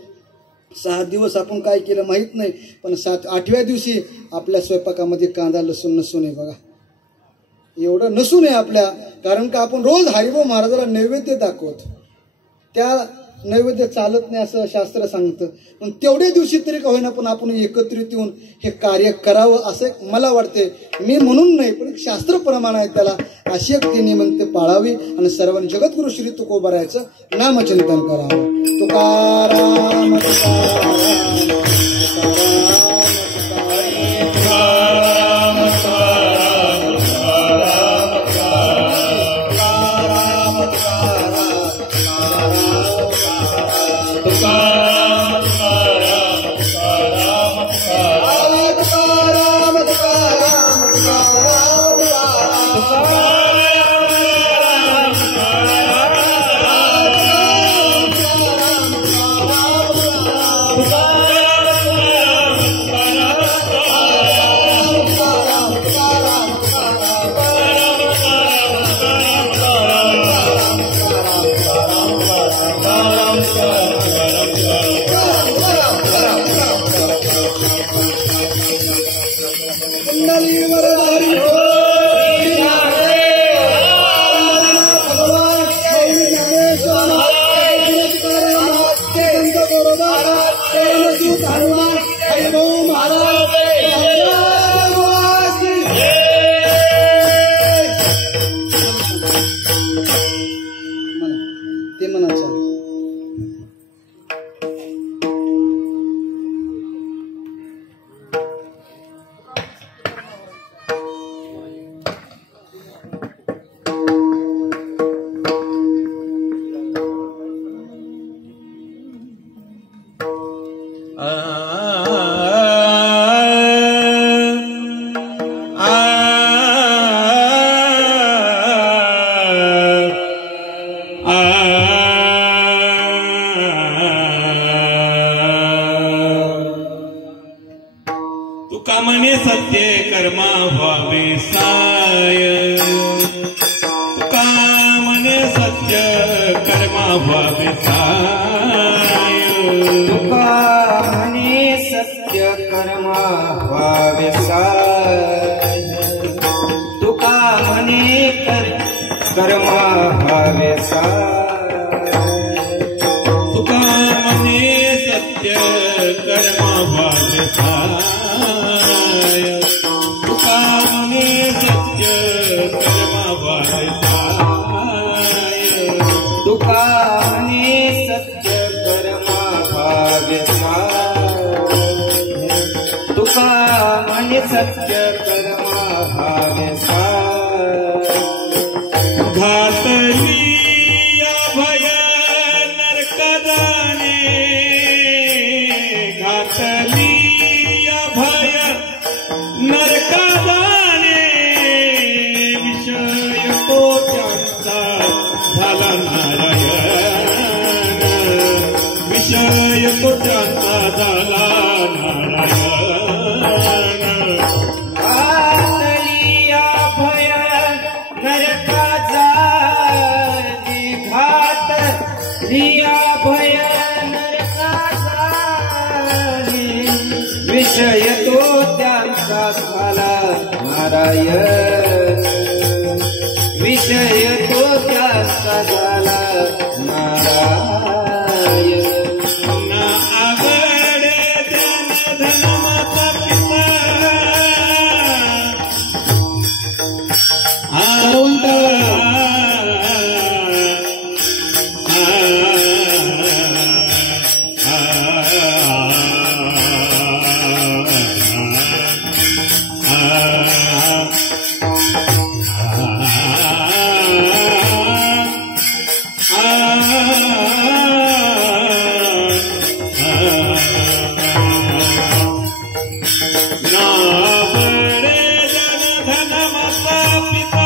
6 दिवस आपण काय केलं माहित नाही, पण 8व्या दिवशी आपल्या स्वयंपाकामध्ये कांदा लसूण नसून आहे बघा, एवढं नसून आहे आपल्या, कारण का आपण रोज हरिभाऊ महाराजाला नैवेद्य दाखवतो. त्या नैवेद्य चालत नाही असं शास्त्र सांगतं, पण तेवढ्या दिवशी तरी का होईना पण आपण एकत्रित येऊन हे कार्य करावं असं मला वाटते. मी म्हणून नाही, पण शास्त्र प्रमाण आहे त्याला, अशी एक ती निमंत्रण पाळावी आणि सर्वांनी जगद्गुरु श्री तुकोबारायाचं नामचिंतन करावं. तुकाराम तुकाराम ते म्हणायचं तुका म्हणे सत्य कर्मा व्हावे साय तुका म्हणे सत्य कर्मा व्हावे साय तुका म्हणे सत्य कर्मा व्हावे साय तुका म्हणे कर्मा व्हावे साय तुका म्हणे सत्य कर्मा व्हावे साय तुका म्हणे सत्य कर्मा व्हावे साय तुका म्हणे सत्य कर्मा व्हावे साय तुका म्हणे सत्य कर्मा व्हावे साय घातली अभय नरकदाने घातली अभय नरकदाने विषय तो त्यांचा झाला नारायण विषय तो त्यांचा झाला नारायण घातलिया भय नरकाचा घातलिया भय नरकाचा विषय तो त्यांचा झाला नारायण विषय तो त्यांचा झाला नारायण ना आवडे धनमाता पिता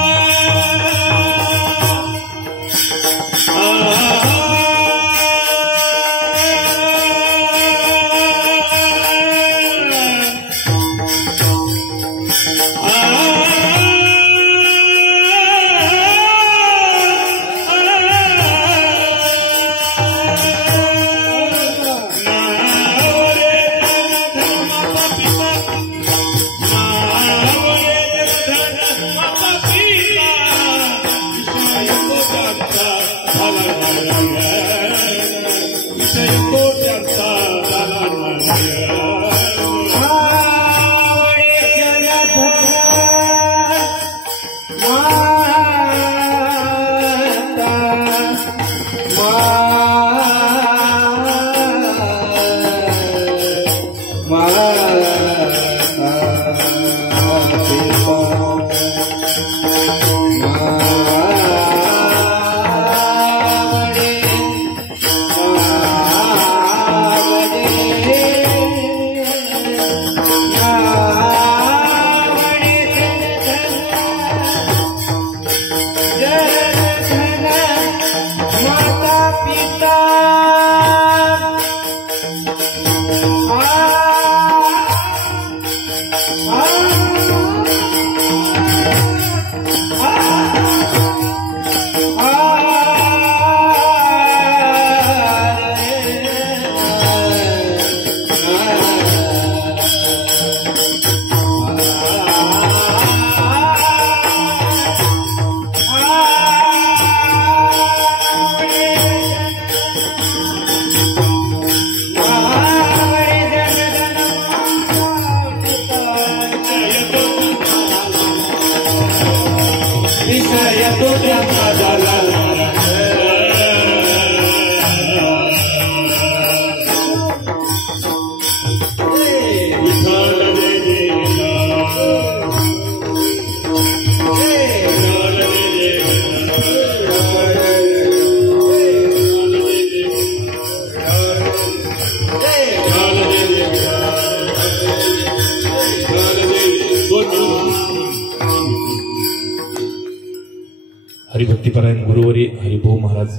हरिभक्तीपरायण गुरुवारी हरिभाऊ महाराज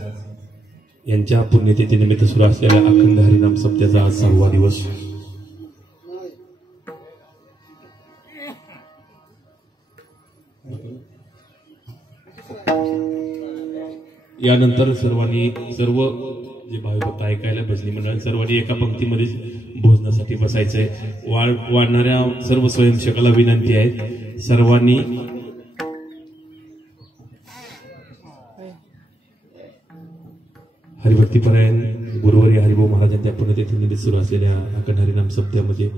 यांच्या पुण्यतिथीनिमित्त सुरू असलेल्या अखंड हरिनाम सप्त्याचा आज 6वा दिवस. यानंतर सर्व जे भाविभक्त ऐकायला भजनी मंडळ सर्वांनी एका पंक्तीमध्ये भोजनासाठी बसायचंय. वाढणाऱ्या सर्व स्वयंसेवकाला विनंती आहे, सर्वांनी हरिभक्तीपरायण गुरुवारी हरिभाऊ महाराजांच्या पुण्यतिथीनिमित्त सुरू असलेल्या अखंड हरिनाम सप्त्यामध्ये